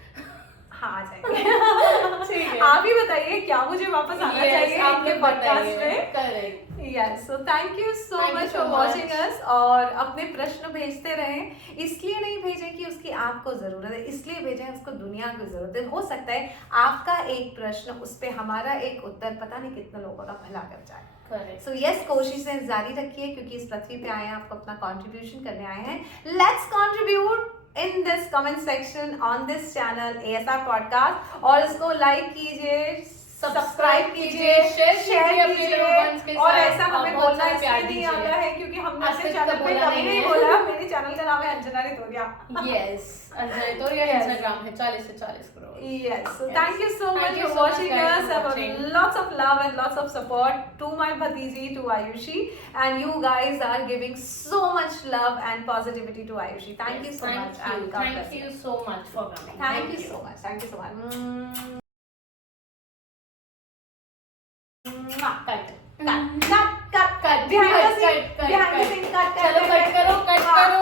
हाँ, आ जाएंगे। आप ही बताइए क्या मुझे वापस आना चाहिए आपके पॉडकास्ट में। Correct. Yes, so thank you so much for watching us। और अपने प्रश्न भेजते रहें। इसलिए नहीं भेजें कि उसकी आपको जरूरत है, इसलिए भेजें उसको दुनिया की जरूरत है। हो सकता है आपका एक प्रश्न, उस पे हमारा एक उत्तर पता नहीं कितने लोगों का भला कर जाए। सो यस, कोशिशें जारी रखिए क्योंकि इस पृथ्वी पे आए हैं, आपको अपना कंट्रीब्यूशन करने आए हैं। Let's contribute in this comment section on this channel ASR podcast। और इसको लाइक कीजिए, सब्सक्राइब कीजिए, शेयर कीजिए। और ऐसा हमें बोलना इसलिए नहीं आता है क्योंकि हमने अपने चैनल पे कभी नहीं बोला। मेरे चैनल का नाम है अंजना रितोरिया। यस, अंजना रितोरिया इंस्टाग्राम है 40 से 40 crore. Yes, so thank you so much for watching us. Lots of love and lots of support to my bhatiji, to Ayushi, and you guys are giving so much love and positivity to Ayushi. Thank you so much. Thank you so much for coming. Thank you so much. Thank you so much. Cut. Behind the scene, cut. चलो cut करो, cut करो।